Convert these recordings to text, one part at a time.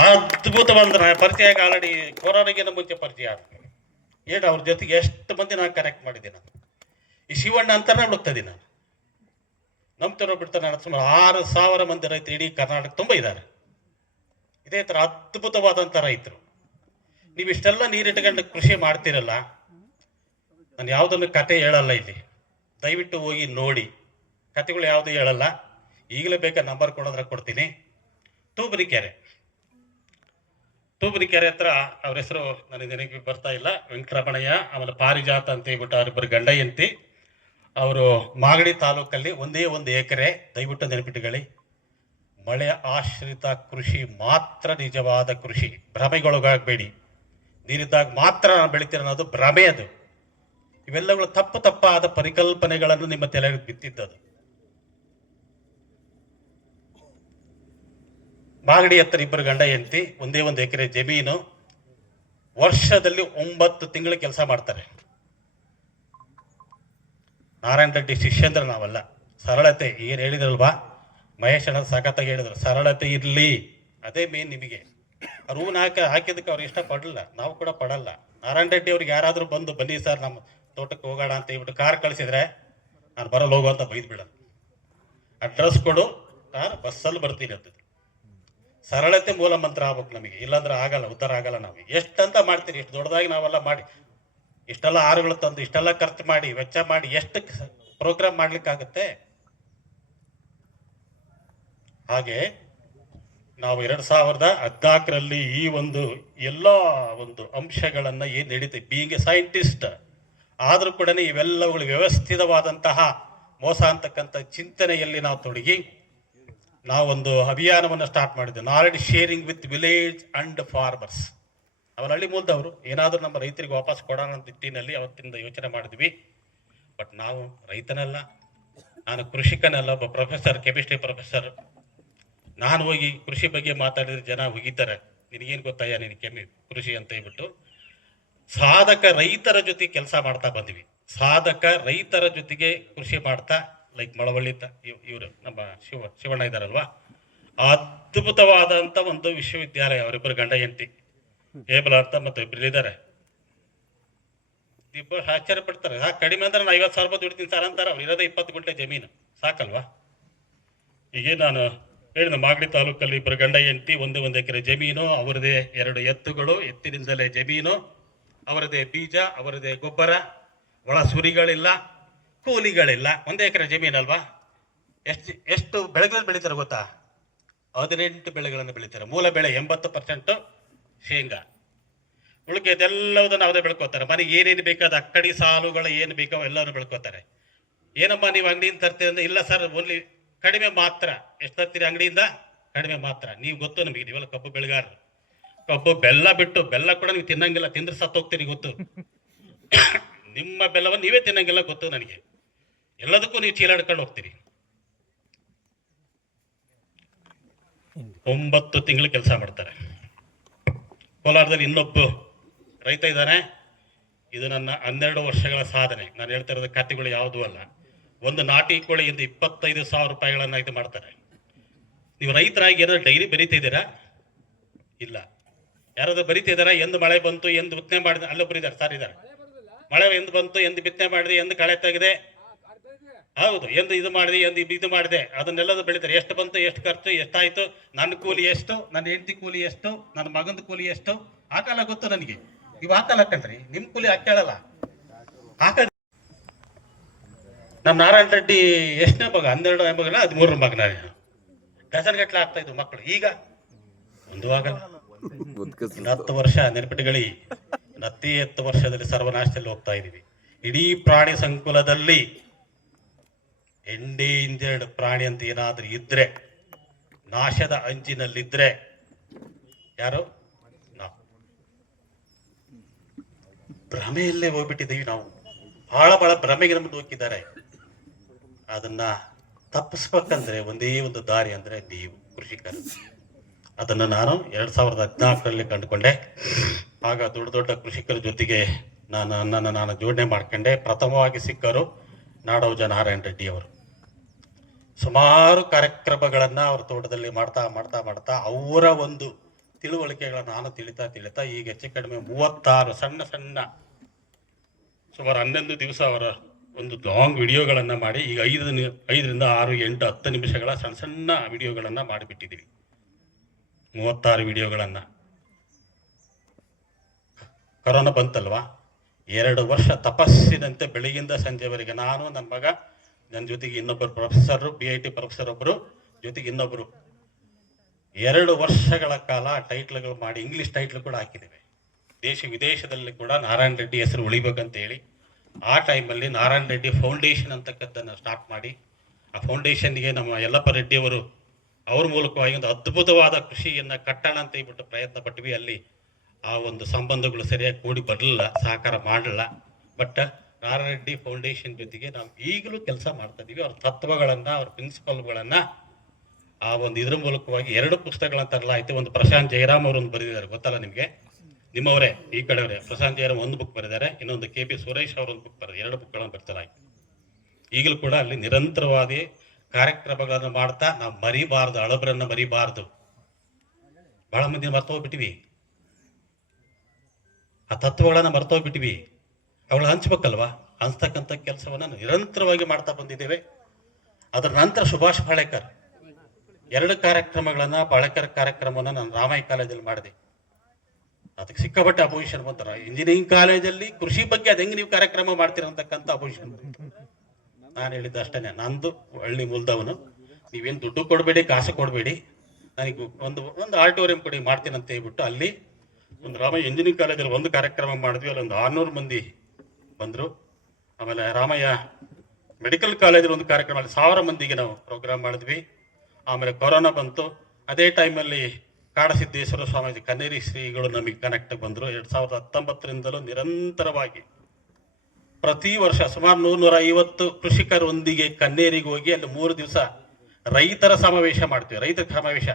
ಅದ್ಭುತವಾದ ಪರಿಚಯ ಆಲ್ರೆಡಿ ಕೊರೋನಾಗಿನ ಮುಂಚೆ ಪರಿಚಯ ಆದ ಏನು ಅವ್ರ ಜೊತೆಗೆ ಎಷ್ಟು ಮಂದಿ ನಾನು ಕನೆಕ್ಟ್ ಮಾಡಿದ್ದೀನಿ ನಾನು. ಈ ಶಿವಣ್ಣ ಅಂತಾನೆ ಹುಡುಕ್ತದೆ ನಾನು ನಂಬ್ತಾರೋ ಬಿಡ್ತಾರೆ. ನಾನು ಸುಮಾರು 6,000 ಮಂದಿ ರೈತರು ಇಡೀ ಕರ್ನಾಟಕ ತುಂಬ ಇದ್ದಾರೆ. ಇದೇ ಥರ ಅದ್ಭುತವಾದಂಥ ರೈತರು. ನೀವು ಇಷ್ಟೆಲ್ಲ ನೀರಿಟ್ಕೊಂಡು ಕೃಷಿ ಮಾಡ್ತಿರಲ್ಲ, ನಾನು ಯಾವುದನ್ನು ಕತೆ ಹೇಳಲ್ಲ ಇಲ್ಲಿ, ದಯವಿಟ್ಟು ಹೋಗಿ ನೋಡಿ. ಕತೆಗಳು ಯಾವುದು ಹೇಳಲ್ಲ. ಈಗಲೇ ಬೇಕಾ ನಂಬರ್ ಕೊಡೋದ್ರೆ ಕೊಡ್ತೀನಿ. ತೂಬರಿಕೆರೆ ಹತ್ರ ಅವ್ರ ಹೆಸರು ನನಗೆ ನೆನಪಿಗೆ ಬರ್ತಾ ಇಲ್ಲ, ವೆಂಕಟರಮಣಯ್ಯ, ಆಮೇಲೆ ಪಾರಿಜಾತ ಅಂತ ಹೇಳ್ಬಿಟ್ಟು ಅವರಿಬ್ಬರು ಗಂಡ ಹೆಂಡತಿ. ಅವರು ಮಾಗಡಿ ತಾಲೂಕಲ್ಲಿ ಒಂದೇ ಒಂದು ಎಕರೆ. ದಯವಿಟ್ಟು ನೆನಪಿಟ್ಟುಕೊಳ್ಳಿ, ಮಳೆ ಆಶ್ರಿತ ಕೃಷಿ ಮಾತ್ರ ನಿಜವಾದ ಕೃಷಿ. ಭ್ರಮೆಗೊಳಗಾಗಬೇಡಿ. ನೀರಿದ್ದಾಗ ಮಾತ್ರ ನಾನು ಬೆಳಿತೀನಿ ಅನ್ನೋದು ಭ್ರಮೆ. ಅದು ಇವೆಲ್ಲಗಳು ತಪ್ಪಾದ ಪರಿಕಲ್ಪನೆಗಳನ್ನು ನಿಮ್ಮ ತಲೆಗೆ ಬಿತ್ತಿದ್ದದು. ಮಾಗಡಿ ಹತ್ರ ಇಬ್ಬರು ಗಂಡ ಹೆಂಡತಿ, ಒಂದೇ ಒಂದು ಎಕರೆ ಜಮೀನು. ವರ್ಷದಲ್ಲಿ 9 ತಿಂಗಳು ಕೆಲಸ ಮಾಡ್ತಾರೆ. ನಾರಾಯಣ ರೆಡ್ಡಿ ಶಿಷ್ಯಂದ್ರ ನಾವಲ್ಲ. ಸರಳತೆ ಏನು ಹೇಳಿದ್ರಲ್ವಾ, ಮಹೇಶ್ ಅಣ್ಣ ಸಖತ್ತಾಗಿ ಹೇಳಿದ್ರು, ಸರಳತೆ ಇರಲಿ, ಅದೇ ಮೇನ್ ನಿಮಗೆ. ಅವ್ರು ಹೂನ ಹಾಕಿದ್ದಕ್ಕೆ ಅವ್ರು ಇಷ್ಟಪಡಲ್ಲ, ನಾವು ಕೂಡ ಪಡಲ್ಲ. ನಾರಾಯಣ ರೆಡ್ಡಿ ಅವ್ರಿಗೆ ಯಾರಾದರೂ ಬಂದು ಬನ್ನಿ ಸರ್ ನಮ್ಮ ತೋಟಕ್ಕೆ ಹೋಗೋಣ ಅಂತ ಹೇಳ್ಬಿಟ್ಟು ಕಾರ್ ಕಳಿಸಿದ್ರೆ ನಾನು ಬರಲ್ಲ ಹೋಗೋ ಅಂತ ಬೈದು ಬಿಡೋದು. ಅಡ್ರೆಸ್ ಕೊಡು, ನಾನು ಬಸ್ಸಲ್ಲಿ ಬರ್ತೀನಿ ಅಂತ. ಸರಳತೆ ಮೂಲ ಮಂತ್ರ ಆಗ್ಬೇಕು ನಮಗೆ, ಇಲ್ಲಾಂದ್ರೆ ಆಗಲ್ಲ, ಉದ್ಧಾರ ಆಗಲ್ಲ. ನಾವು ಎಷ್ಟಂತ ಮಾಡ್ತೀರಿ, ಇಷ್ಟು ದೊಡ್ಡದಾಗಿ ನಾವೆಲ್ಲ ಮಾಡಿ, ಇಷ್ಟೆಲ್ಲ ಆರುಗಳು ತಂದು ಇಷ್ಟೆಲ್ಲ ಖರ್ಚು ಮಾಡಿ ವೆಚ್ಚ ಮಾಡಿ ಎಷ್ಟು ಪ್ರೋಗ್ರಾಮ್ ಮಾಡ್ಲಿಕ್ಕಾಗತ್ತೆ? ಹಾಗೆ ನಾವು 2014ರಲ್ಲಿ ಈ ಒಂದು ಎಲ್ಲ ಒಂದು ಅಂಶಗಳನ್ನ ಏನು ನಡೀತೀವಿ, ಬೀಯಿಂಗ್ ಎ ಸೈಂಟಿಸ್ಟ್ ಆದರೂ ಕೂಡ ಇವೆಲ್ಲವುಗಳು ವ್ಯವಸ್ಥಿತವಾದಂತಹ ಮೋಸ ಅಂತಕ್ಕಂಥ ಚಿಂತನೆಯಲ್ಲಿ ನಾವು ತೊಡಗಿ ನಾವೊಂದು ಅಭಿಯಾನವನ್ನು ಸ್ಟಾರ್ಟ್ ಮಾಡಿದ್ವಿ, knowledge sharing with village and farmers. ಅವರ ಹಳ್ಳಿ ಮೂಲದವರು, ಏನಾದರೂ ನಮ್ಮ ರೈತರಿಗೆ ವಾಪಸ್ ಕೊಡೋಣ ಅಂತ ನಿಟ್ಟಿನಲ್ಲಿ ಅವತ್ತಿಂದ ಯೋಚನೆ ಮಾಡಿದ್ವಿ. ಬಟ್ ನಾವು ರೈತನಲ್ಲ, ನಾನು ಕೃಷಿಕನಲ್ಲ, ಒಬ್ಬ ಪ್ರೊಫೆಸರ್, ಕೆಮಿಸ್ಟ್ರಿ ಪ್ರೊಫೆಸರ್. ನಾನು ಹೋಗಿ ಕೃಷಿ ಬಗ್ಗೆ ಮಾತಾಡಿದ್ರೆ ಜನ ಹೋಗಿದ್ದಾರೆ, ನಿನಗೇನು ಗೊತ್ತಾಯ ನೀನು ಕೃಷಿ ಅಂತ ಹೇಳ್ಬಿಟ್ಟು. ಸಾಧಕ ರೈತರ ಜೊತೆ ಕೆಲಸ ಮಾಡ್ತಾ ಬಂದ್ವಿ. ಸಾಧಕ ರೈತರ ಜೊತೆಗೆ ಕೃಷಿ ಮಾಡ್ತಾ, ಲೈಕ್ ಮಳವಳ್ಳಿ ಇವರು ನಮ್ಮ ಶಿವಣ್ಣ ಇದ್ದಾರಲ್ವಾ, ಅದ್ಭುತವಾದಂಥ ಒಂದು ವಿಶ್ವವಿದ್ಯಾಲಯ. ಅವರಿಬ್ಬರು ಗಂಡ ಹೆಂಡತಿ, ಏಬಲ ಅಂತ ಮತ್ತೆ ಇಬ್ಬರು ಇದ್ದಾರೆ. ಇಬ್ಬರು ಆಶ್ಚರ್ಯ ಪಡ್ತಾರೆ, ಕಡಿಮೆ ಅಂದ್ರೆ ನಾನು 50,000 ರೂಪಾಯಿ ದುಡ್ತೀನಿ ಸರ್ ಅಂತಾರೆ. ಅವ್ರು ಇರೋದೇ 20 ಗುಂಟೆ ಜಮೀನು, ಸಾಕಲ್ವಾ? ಈಗ ನಾನು ಹೇಳಿದ ಮಾಗಡಿ ತಾಲೂಕಲ್ಲಿ ಇಬ್ಬರು ಗಂಡ ಹೆಂಡತಿ, ಒಂದು ಎಕರೆ ಜಮೀನು, ಅವರದೇ 2 ಎತ್ತುಗಳು, ಎತ್ತಿನಿಂದಲೇ ಜಮೀನು, ಅವರದೇ ಬೀಜ, ಅವರದೇ ಗೊಬ್ಬರ, ಒಳ ಸುರಿಗಳಿಲ್ಲ, ಕೂಲಿಗಳಿಲ್ಲ. 1 ಎಕರೆ ಜಮೀನಲ್ವಾ? ಎಷ್ಟು ಬೆಳೆಗಳನ್ನು ಬೆಳೀತಾರೆ ಗೊತ್ತಾ? 18 ಬೆಳೆಗಳನ್ನು ಬೆಳೀತಾರೆ. ಮೂಲ ಬೆಳೆ 80% ಶೇಂಗಾ, ಉಳಿಕೆದೆಲ್ಲದನ್ನು ಅವರೇ ಬೆಳ್ಕೋತಾರೆ. ಮನೆಗೆ ಏನೇನು ಬೇಕಾದ ಅಕ್ಕಡಿ ಸಾಲುಗಳು ಏನು ಬೇಕೋ ಎಲ್ಲರೂ ಬೆಳ್ಕೋತಾರೆ. ಏನಮ್ಮ ನೀವು ಅಂಗಡಿಯಿಂದ ತರ್ತೀರಿ ಅಂದ್ರೆ, ಇಲ್ಲ ಸರ್ ಓನ್ಲಿ ಕಡಿಮೆ ಮಾತ್ರ. ಎಷ್ಟು ತರ್ತೀರಿ ಅಂಗಡಿಯಿಂದ? ಕಡಿಮೆ ಮಾತ್ರ. ನೀವು ಗೊತ್ತು ನಮಗೆ, ನೀವೆಲ್ಲ ಕಬ್ಬು ಬೆಳೆಗಾರರು. ಕಬ್ಬು ಬೆಲ್ಲ ಬಿಟ್ಟು, ಬೆಲ್ಲ ಕೂಡ ನೀವು ತಿನ್ನಂಗಿಲ್ಲ, ತಿಂದ್ರೆ ಸತ್ತೋಗ್ತೀರಿ ಗೊತ್ತು. ನಿಮ್ಮ ಬೆಲ್ಲವನ್ನು ನೀವೇ ತಿನ್ನಂಗಿಲ್ಲ ಗೊತ್ತು ನನಗೆ. ಎಲ್ಲದಕ್ಕೂ ನೀವು ಚೀಲ ಹಿಡ್ಕೊಂಡು ಹೋಗ್ತೀರಿ. 9 ತಿಂಗಳು ಕೆಲಸ ಮಾಡ್ತಾರೆ. ಕೋಲಾರದಲ್ಲಿ ಇನ್ನೊಬ್ಬ ರೈತ ಇದ್ದಾನೆ. ಇದು ನನ್ನ 12 ವರ್ಷಗಳ ಸಾಧನೆ. ನಾನು ಹೇಳ್ತಾ ಇರೋದು ಕತೆಗಳು ಯಾವುದೂ ಅಲ್ಲ. ಒಂದು ನಾಟಿ ಕೋಳಿಯಿಂದ 25,000 ರೂಪಾಯಿಗಳನ್ನ ಇದು ಮಾಡ್ತಾರೆ. ನೀವು ರೈತರಾಗಿ ಏನಾದ್ರು ಡೈರಿ ಬರೀತಿದ್ದೀರಾ? ಇಲ್ಲ. ಯಾರಾದ್ರೂ ಬರೀತಿದ್ದಾರಾ? ಎಂದು ಮಳೆ ಬಂತು, ಎಂದು ಬಿತ್ತನೆ ಮಾಡಿದೆ? ಅಲ್ಲೊಬ್ಬರು ಇದ್ದಾರೆ, ಸರ್ ಇದ್ದಾರೆ. ಮಳೆ ಎಂದು ಬಂತು, ಎಂದು ಬಿತ್ತನೆ ಮಾಡಿದೆ, ಎಂದು ಕಳೆ ತೆಗೆದೆ, ಹೌದು, ಎಂದು ಇದು ಮಾಡಿದೆ, ಎಂದು ಇದು ಮಾಡಿದೆ, ಅದನ್ನೆಲ್ಲದು ಬೆಳಿತಾರೆ. ಎಷ್ಟು ಬಂತು, ಎಷ್ಟು ಖರ್ಚು, ಎಷ್ಟಾಯ್ತು, ನನ್ನ ಕೂಲಿ ಎಷ್ಟು, ನನ್ನ ಹೆಂಡತಿ ಕೂಲಿ ಎಷ್ಟು, ನನ್ನ ಮಗಂದ ಕೂಲಿ ಎಷ್ಟು, ಹಾಕಲ್ಲ ಗೊತ್ತು ನನಗೆ. ಇವು ಹಾಕಲ್ಲ ಕಣ್ರಿ, ನಿಮ್ ಕೂಲಿ ಹಾಕಲ್ಲ. ಹಾಕ ನಮ್ಮ ನಾರಾಯಣ ರೆಡ್ಡಿ ಎಷ್ಟನೇ ಮಗ? 12ನೇ ಮಗನ 13ನೇ ಮಗನ? ಡಜನ್ ಗಟ್ಟಲೆ ಆಗ್ತಾ ಇದ್ವು ಮಕ್ಕಳು. ಈಗ ಒಂದು ಆಗಲ್ಲ. 10 ವರ್ಷ ನೆನಪಿಟ್ಟುಗಳಿ, 10 ವರ್ಷದಲ್ಲಿ ಸರ್ವನಾಶದಲ್ಲಿ ಹೋಗ್ತಾ ಇದೀವಿ. ಇಡೀ ಪ್ರಾಣಿ ಸಂಕುಲದಲ್ಲಿ ಎಂಡೇಂಜರ್ಡ್ ಪ್ರಾಣಿ ಅಂತ ಏನಾದ್ರೂ ಇದ್ರೆ, ನಾಶದ ಅಂಚಿನಲ್ಲಿದ್ರೆ ಯಾರು? ನಾವು. ಭ್ರಮೆಯಲ್ಲೇ ಹೋಗ್ಬಿಟ್ಟಿದ್ದೀವಿ ನಾವು. ಬಹಳ ಭ್ರಮೆಗೆ ನಮ್ಮನ್ನು ಹೋಗಿದ್ದಾರೆ. ಅದನ್ನ ತಪ್ಪಿಸ್ಬೇಕಂದ್ರೆ ಒಂದೇ ಒಂದು ದಾರಿ ಅಂದ್ರೆ ನೀವು ಕೃಷಿಕರು. ಅದನ್ನು ನಾನು 2014ರಲ್ಲಿ ಕಂಡುಕೊಂಡೆ. ಆಗ ದೊಡ್ಡ ಕೃಷಿಕರ ಜೊತೆಗೆ ನಾನು ಜೋಡಣೆ ಮಾಡ್ಕೊಂಡೆ. ಪ್ರಥಮವಾಗಿ ಸಿಕ್ಕರು ನಾಡೋಜ ನಾರಾಯಣ ರೆಡ್ಡಿ ಅವರು. ಸುಮಾರು ಕಾರ್ಯಕ್ರಮಗಳನ್ನು ಅವ್ರ ತೋಟದಲ್ಲಿ ಮಾಡ್ತಾ ಅವರ ಒಂದು ತಿಳುವಳಿಕೆಗಳನ್ನು ನಾನು ತಿಳಿತಾ ಈಗ ಹೆಚ್ಚು ಕಡಿಮೆ 36 ಸಣ್ಣ ಸುಮಾರು 11 ದಿವಸ ಅವರ ಒಂದು ಲಾಂಗ್ ವಿಡಿಯೋಗಳನ್ನು ಮಾಡಿ ಈಗ 5ರಿಂದ 6, 8, 10 ನಿಮಿಷಗಳ ಸಣ್ಣ ವಿಡಿಯೋಗಳನ್ನು ಮಾಡಿಬಿಟ್ಟಿದ್ದೀವಿ. 36 ವಿಡಿಯೋಗಳನ್ನು. ಕೊರೋನಾ ಬಂತಲ್ವಾ, 2 ವರ್ಷ ತಪಸ್ಸಿನಂತೆ ಬೆಳಗಿಂದ ಸಂಜೆವರೆಗೆ ನಾನು, ನನ್ನ ಮಗ, ನನ್ನ ಜೊತೆಗೆ ಇನ್ನೊಬ್ಬರು ಪ್ರೊಫೆಸರು, BIT ಪ್ರೊಫೆಸರ್ ಒಬ್ಬರು, ಜೊತೆಗೆ ಇನ್ನೊಬ್ಬರು, 2 ವರ್ಷಗಳ ಕಾಲ ಟೈಟ್ಲ್ಗಳು ಮಾಡಿ ಇಂಗ್ಲಿಷ್ ಟೈಟ್ಲ್ ಕೂಡ ಹಾಕಿದ್ದೇವೆ. ದೇಶ ವಿದೇಶದಲ್ಲಿ ಕೂಡ ನಾರಾಯಣ ರೆಡ್ಡಿ ಹೆಸರು ಉಳಿಬೇಕಂತ ಹೇಳಿ ಆ ಟೈಮಲ್ಲಿ ನಾರಾಯಣ ರೆಡ್ಡಿ ಫೌಂಡೇಶನ್ ಅಂತಕ್ಕದ್ದನ್ನು ಸ್ಟಾರ್ಟ್ ಮಾಡಿ, ಆ ಫೌಂಡೇಶನ್ಗೆ ನಮ್ಮ ಯಲ್ಲಪ್ಪ ರೆಡ್ಡಿಯವರು ಅವ್ರ ಮೂಲಕವಾಗಿ ಒಂದು ಅದ್ಭುತವಾದ ಕೃಷಿಯನ್ನು ಕಟ್ಟೋಣ ಅಂತ ಹೇಳ್ಬಿಟ್ಟು ಪ್ರಯತ್ನ ಪಟ್ವಿ. ಅಲ್ಲಿ ಆ ಒಂದು ಸಂಬಂಧಗಳು ಸರಿಯಾಗಿ ಕೂಡಿ ಬರಲಿಲ್ಲ, ಸಹಕಾರ ಮಾಡಲಿಲ್ಲ. ಬಟ್ ನಾರಾಯಣ ರೆಡ್ಡಿ ಫೌಂಡೇಶನ್ ಜೊತೆಗೆ ನಾವು ಈಗಲೂ ಕೆಲಸ ಮಾಡ್ತಾ ಇದ್ದೀವಿ. ಅವ್ರ ತತ್ವಗಳನ್ನು, ಅವ್ರ ಪ್ರಿನ್ಸಿಪಲ್ಗಳನ್ನು ಆ ಒಂದು ಇದ್ರ ಮೂಲಕವಾಗಿ 2 ಪುಸ್ತಕಗಳನ್ನ ತರಲಾಯಿತು. ಒಂದು ಪ್ರಶಾಂತ್ ಜಯರಾಮ್ ಅವರು ಒಂದು ಬರೆದಿದ್ದಾರೆ, ಗೊತ್ತಲ್ಲ ನಿಮಗೆ, ನಿಮ್ಮವರೇ, ಈ ಕಡೆಯವರೇ. ಪ್ರಶಾಂತ್ ಜಯರಾಮ್ ಒಂದು ಬುಕ್ ಬರೆದಿದ್ದಾರೆ, ಇನ್ನೊಂದು KP ಸುರೇಶ್ ಅವರು ಒಂದು ಬುಕ್ ಬರೆದಿದ್ದಾರೆ. 2 ಬುಕ್ಗಳನ್ನು ಬರೆಸಲಾಯಿತು. ಈಗಲೂ ಕೂಡ ಅಲ್ಲಿ ನಿರಂತರವಾದಿ ಕಾರ್ಯಕ್ರಮಗಳನ್ನು ಮಾಡ್ತಾ ನಾವು ಮರಿಬಾರ್ದು, ಹಳಬರನ್ನು ಮರಿಬಾರ್ದು. ಬಹಳ ಮಂದಿ ಮರ್ತೋಗ್ಬಿಟ್ಟಿವಿ, ಆ ತತ್ವಗಳನ್ನು ಮರ್ತೋಗ್ಬಿಟ್ಟಿವಿ. ಅವಳು ಹಂಚ್ಬೇಕಲ್ವಾ, ಹಂಚ್ತಕ್ಕಂಥ ಕೆಲಸವನ್ನು ನಿರಂತರವಾಗಿ ಮಾಡ್ತಾ ಬಂದಿದ್ದೇವೆ. ಅದರ ನಂತರ ಸುಭಾಷ್ ಪಾಳೇಕರ್ 2 ಕಾರ್ಯಕ್ರಮಗಳನ್ನು, ಪಾಳೇಕರ್ ಕಾರ್ಯಕ್ರಮವನ್ನು ನಾನು ರಾಮಯ್ಯ ಕಾಲೇಜಲ್ಲಿ ಮಾಡಿದೆ. ಅದಕ್ಕೆ ಸಿಕ್ಕಾಪಟ್ಟೆ ಅಪೋಸಿಷನ್ ಬಂತಾರ. ಇಂಜಿನಿಯರಿಂಗ್ ಕಾಲೇಜಲ್ಲಿ ಕೃಷಿ ಬಗ್ಗೆ ಅದು ಹೆಂಗೆ ನೀವು ಕಾರ್ಯಕ್ರಮ ಮಾಡ್ತೀರಂತಕ್ಕಂಥ ಅಪೋಸಿಷನ್. ನಾನು ಹೇಳಿದ್ದು ಅಷ್ಟೇ, ನಂದು ಹಳ್ಳಿ ಮೂಲದವನು, ನೀವೇನು ದುಡ್ಡು ಕೊಡಬೇಡಿ, ಕಾಸು ಕೊಡಬೇಡಿ, ನನಗೆ ಒಂದು ಆಡಿಟೋರಿಯಂ ಕೊಡಿ, ಮಾಡ್ತೀನಿ ಅಂತ ಹೇಳ್ಬಿಟ್ಟು ಅಲ್ಲಿ ಒಂದು ರಾಮಯ್ಯ ಇಂಜಿನಿಯರಿಂಗ್ ಕಾಲೇಜಲ್ಲಿ ಒಂದು ಕಾರ್ಯಕ್ರಮ ಮಾಡಿದ್ವಿ. ಅಲ್ಲಿ ಒಂದು 600 ಮಂದಿ ಬಂದರು. ಆಮೇಲೆ ರಾಮಯ್ಯ ಮೆಡಿಕಲ್ ಕಾಲೇಜಲ್ಲಿ ಒಂದು ಕಾರ್ಯಕ್ರಮ, ಅಲ್ಲಿ 1000 ಮಂದಿಗೆ ನಾವು ಪ್ರೋಗ್ರಾಮ್ ಮಾಡಿದ್ವಿ. ಆಮೇಲೆ ಕೊರೋನಾ ಬಂತು. ಅದೇ ಟೈಮಲ್ಲಿ ಕಾಡಸಿದ್ದೇಶ್ವರ ಸ್ವಾಮೀಜಿ ಕನ್ನೇರಿ ಶ್ರೀಗಳು ನಮಗೆ ಕನೆಕ್ಟ್ ಬಂದರು. 2019ರಿಂದಲೂ ನಿರಂತರವಾಗಿ ಪ್ರತಿ ವರ್ಷ ಸುಮಾರು 100-150 ಕೃಷಿಕರೊಂದಿಗೆ ಕನ್ನೇರಿಗೆ ಹೋಗಿ ಅಲ್ಲಿ 3 ದಿವಸ ರೈತರ ಸಮಾವೇಶ ಮಾಡ್ತೀವಿ. ರೈತರ ಸಮಾವೇಶ,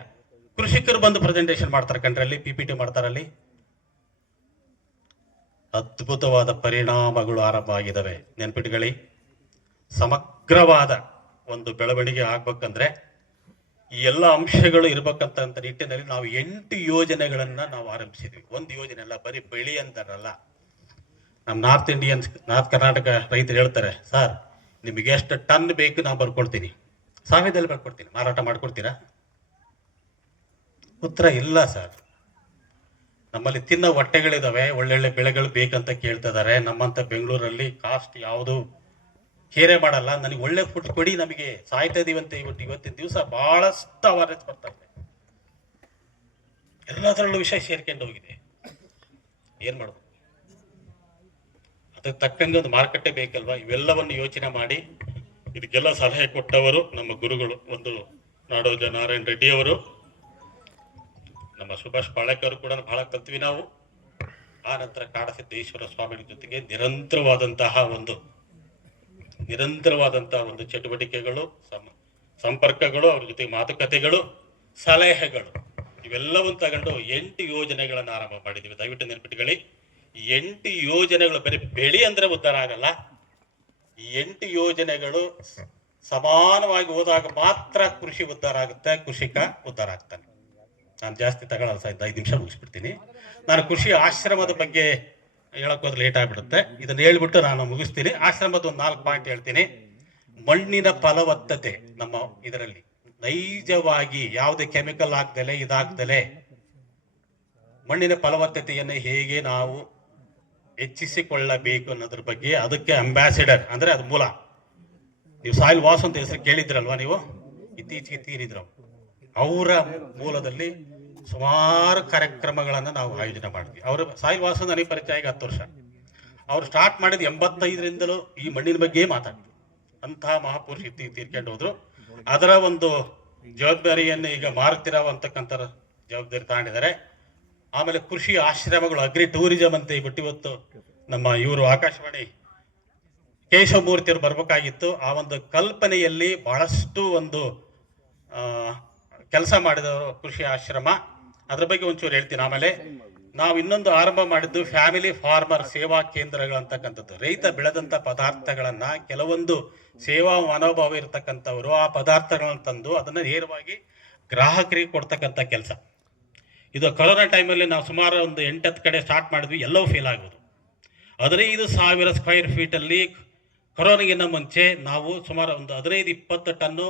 ಕೃಷಿಕರು ಬಂದು ಪ್ರೆಸೆಂಟೇಷನ್ ಮಾಡ್ತಾರೆ ಕಣ್ರಲ್ಲಿ, PPT ಮಾಡ್ತಾರಲ್ಲಿ. ಅದ್ಭುತವಾದ ಪರಿಣಾಮಗಳು ಆರಂಭ ಆಗಿದ್ದಾವೆ. ನೆನ್ಪಿಟ್ಕೊಳ್ಳಿ, ಸಮಗ್ರವಾದ ಒಂದು ಬೆಳವಣಿಗೆ ಆಗ್ಬೇಕಂದ್ರೆ ಈ ಎಲ್ಲ ಅಂಶಗಳು ಇರ್ಬೇಕಂತ ನಿಟ್ಟಿನಲ್ಲಿ ನಾವು 8 ಯೋಜನೆಗಳನ್ನ ನಾವು ಆರಂಭಿಸಿದ್ವಿ. ಒಂದು ಯೋಜನೆ ಅಲ್ಲ, ಬರೀ ಬೆಳಿ ಅಂತಾರಲ್ಲ. ನಮ್ಮ ನಾರ್ತ್ ಕರ್ನಾಟಕ ರೈತರು ಹೇಳ್ತಾರೆ, ಸರ್ ನಿಮಗೆ ಎಷ್ಟು ಟನ್ ಬೇಕು ನಾವು ಬರ್ಕೊಡ್ತೀನಿ, ಸಾವಿರದಲ್ಲಿ ಬರ್ಕೊಡ್ತೀನಿ, ಮಾರಾಟ ಮಾಡ್ಕೊಡ್ತೀರಾ? ಉತ್ತರ ಇಲ್ಲ ಸರ್. ನಮ್ಮಲ್ಲಿ ತಿನ್ನೋ ಹೊಟ್ಟೆಗಳಿದಾವೆ, ಒಳ್ಳೊಳ್ಳೆ ಬೆಳೆಗಳು ಬೇಕಂತ ಕೇಳ್ತಿದ್ದಾರೆ. ನಮ್ಮಂತ ಬೆಂಗಳೂರಲ್ಲಿ ಕಾಸ್ಟ್ ಯಾವುದು ಕೇರೆ ಮಾಡಲ್ಲ. ನನಗೆ ಒಳ್ಳೆ ಫುಡ್ ಕೊಡಿ, ನಮಗೆ ಸಾಯ್ತಾ ಇದೀವಿ ಅಂತ ಹೇಳ್ಬಿಟ್ಟು ಇವತ್ತಿನ ದಿವಸ ಬಹಳಷ್ಟು ಅವೇರ್ನೆಸ್ ಬರ್ತಾ ಇದೆ. ಎಲ್ಲದರಲ್ಲೂ ವಿಷಯ ಸೇರ್ಕೊಂಡು ಹೋಗಿದೆ. ಏನ್ ಮಾಡ್ಬೇಕು? ಅದಕ್ಕೆ ತಕ್ಕಂಗೆ ಒಂದು ಮಾರುಕಟ್ಟೆ ಬೇಕಲ್ವಾ? ಇವೆಲ್ಲವನ್ನು ಯೋಚನೆ ಮಾಡಿ ಇದಕ್ಕೆಲ್ಲ ಸಲಹೆ ಕೊಟ್ಟವರು ನಮ್ಮ ಗುರುಗಳು. ಒಂದು ನಾಡೋಜ ನಾರಾಯಣ ರೆಡ್ಡಿ ಅವರು, ನಮ್ಮ ಸುಭಾಷ್ ಪಾಳೇಕರ್ ಕೂಡ ಬಹಳ ಕಲ್ತ್ವಿ ನಾವು. ಆ ನಂತರ ಕಾಡಸಿದ್ದೇಶ್ವರ ಸ್ವಾಮಿ ಜೊತೆಗೆ ನಿರಂತರವಾದಂತಹ ಒಂದು ಚಟುವಟಿಕೆಗಳು, ಸಂಪರ್ಕಗಳು, ಅವ್ರ ಜೊತೆಗೆ ಮಾತುಕತೆಗಳು, ಸಲಹೆಗಳು, ಇವೆಲ್ಲವನ್ನು ತಗೊಂಡು 8 ಯೋಜನೆಗಳನ್ನು ಆರಂಭ ಮಾಡಿದ್ದೀವಿ. ದಯವಿಟ್ಟು ನೆನಪಿಟ್ಕೊಳ್ಳಿ, ಈ 8 ಯೋಜನೆಗಳು ಬರೀ ಬೆಳೆ ಅಂದ್ರೆ ಉದ್ಧಾರ ಆಗಲ್ಲ. ಈ 8 ಯೋಜನೆಗಳು ಸಮಾನವಾಗಿ ಹೋದಾಗ ಮಾತ್ರ ಕೃಷಿ ಉದ್ಧಾರ ಆಗುತ್ತೆ, ಕೃಷಿಕ ಉದ್ಧಾರ ಆಗ್ತಾನೆ. ನಾನು ಜಾಸ್ತಿ ತಗೊಳ್ಳಲ್ಲ, 5 ನಿಮಿಷ ಮುಗಿಸ್ಬಿಡ್ತೀನಿ. ನಾನು ಕೃಷಿ ಆಶ್ರಮದ ಬಗ್ಗೆ ಹೇಳಕ್ ಹೋದ್ರೆ ಲೇಟ್ ಆಗ್ಬಿಡುತ್ತೆ. ಇದನ್ನ ಹೇಳ್ಬಿಟ್ಟು ನಾನು ಮುಗಿಸ್ತೀನಿ. ಆಶ್ರಮದ ಒಂದು 4 ಪಾಯಿಂಟ್ ಹೇಳ್ತೀನಿ. ಮಣ್ಣಿನ ಫಲವತ್ತತೆ ನಮ್ಮ ಇದರಲ್ಲಿ ನೈಜವಾಗಿ ಯಾವುದೇ ಕೆಮಿಕಲ್ ಹಾಕ್ದಲೆ ಇದಾಗ್ದಲೆ ಮಣ್ಣಿನ ಫಲವತ್ತತೆಯನ್ನು ಹೇಗೆ ನಾವು ಹೆಚ್ಚಿಸಿಕೊಳ್ಳಬೇಕು ಅನ್ನೋದ್ರ ಬಗ್ಗೆ, ಅದಕ್ಕೆ ಅಂಬಾಸಿಡರ್ ಅಂದ್ರೆ ಅದು ಮೂಲ. ನೀವು ಸಾಯಿಲ್ ವಾಸ್ ಅಂತ ಹೆಸರು ಕೇಳಿದ್ರಲ್ವಾ, ನೀವು ಇತ್ತೀಚೆಗೆ ತೀರಿದ್ರು. ಅವರ ಮೂಲದಲ್ಲಿ ಸುಮಾರು ಕಾರ್ಯಕ್ರಮಗಳನ್ನು ನಾವು ಆಯೋಜನೆ ಮಾಡಿದ್ವಿ. ಅವರು ಸಾಯಿಲ್ ವಾಸ ನನಗೆ ಪರಿಚಯ ಆಗಿ 10 ವರ್ಷ. ಅವ್ರು ಸ್ಟಾರ್ಟ್ ಮಾಡಿದ 85ರಿಂದಲೂ ಈ ಮಣ್ಣಿನ ಬಗ್ಗೆ ಮಾತಾಡ್ತಾರೆ. ಅಂತಹ ಮಹಾಪುರುಷ ತೀರ್ಕೊಂಡು ಹೋದ್ರು. ಅದರ ಒಂದು ಜವಾಬ್ದಾರಿಯನ್ನು ಈಗ ಮಾರುತಿರಾವ್ ಅಂತಕ್ಕಂಥ ಜವಾಬ್ದಾರಿ ತಗೊಂಡಿದ್ದಾರೆ. ಆಮೇಲೆ ಕೃಷಿ ಆಶ್ರಮಗಳು, ಅಗ್ರಿ ಟೂರಿಸಂ ಅಂತ ಹೇಳ್ಬಿಟ್ಟು ಇವತ್ತು ನಮ್ಮ ಇವರು ಆಕಾಶವಾಣಿ ಕೇಶವಮೂರ್ತಿ ಅವರು ಬರ್ಬೇಕಾಗಿತ್ತು. ಆ ಒಂದು ಕಲ್ಪನೆಯಲ್ಲಿ ಬಹಳಷ್ಟು ಒಂದು ಕೆಲಸ ಮಾಡಿದವರು ಕೃಷಿ ಆಶ್ರಮ. ಅದ್ರ ಬಗ್ಗೆ ಒಂಚೂರು ಹೇಳ್ತೀನಿ. ಆಮೇಲೆ ನಾವು ಇನ್ನೊಂದು ಆರಂಭ ಮಾಡಿದ್ದು ಫ್ಯಾಮಿಲಿ ಫಾರ್ಮರ್ ಸೇವಾ ಕೇಂದ್ರಗಳಂತಕ್ಕಂಥದ್ದು. ರೈತ ಬೆಳೆದಂಥ ಪದಾರ್ಥಗಳನ್ನ ಕೆಲವೊಂದು ಸೇವಾ ಮನೋಭಾವ ಇರತಕ್ಕಂಥವ್ರು ಆ ಪದಾರ್ಥಗಳನ್ನ ತಂದು ಅದನ್ನ ನೇರವಾಗಿ ಗ್ರಾಹಕರಿಗೆ ಕೊಡ್ತಕ್ಕಂಥ ಕೆಲಸ. ಇದು ಕೊರೋನಾ ಟೈಮಲ್ಲಿ ನಾವು ಸುಮಾರು ಒಂದು 8-10 ಕಡೆ ಸ್ಟಾರ್ಟ್ ಮಾಡಿದ್ವಿ, ಎಲ್ಲವೂ ಫೇಲ್ ಆಗೋದು. 15,000 ಸ್ಕ್ವೇರ್ ಫೀಟಲ್ಲಿ ಕೊರೋನಾಗಿನ್ನ ಮುಂಚೆ ನಾವು ಸುಮಾರು ಒಂದು 15-20 ಟನ್ನು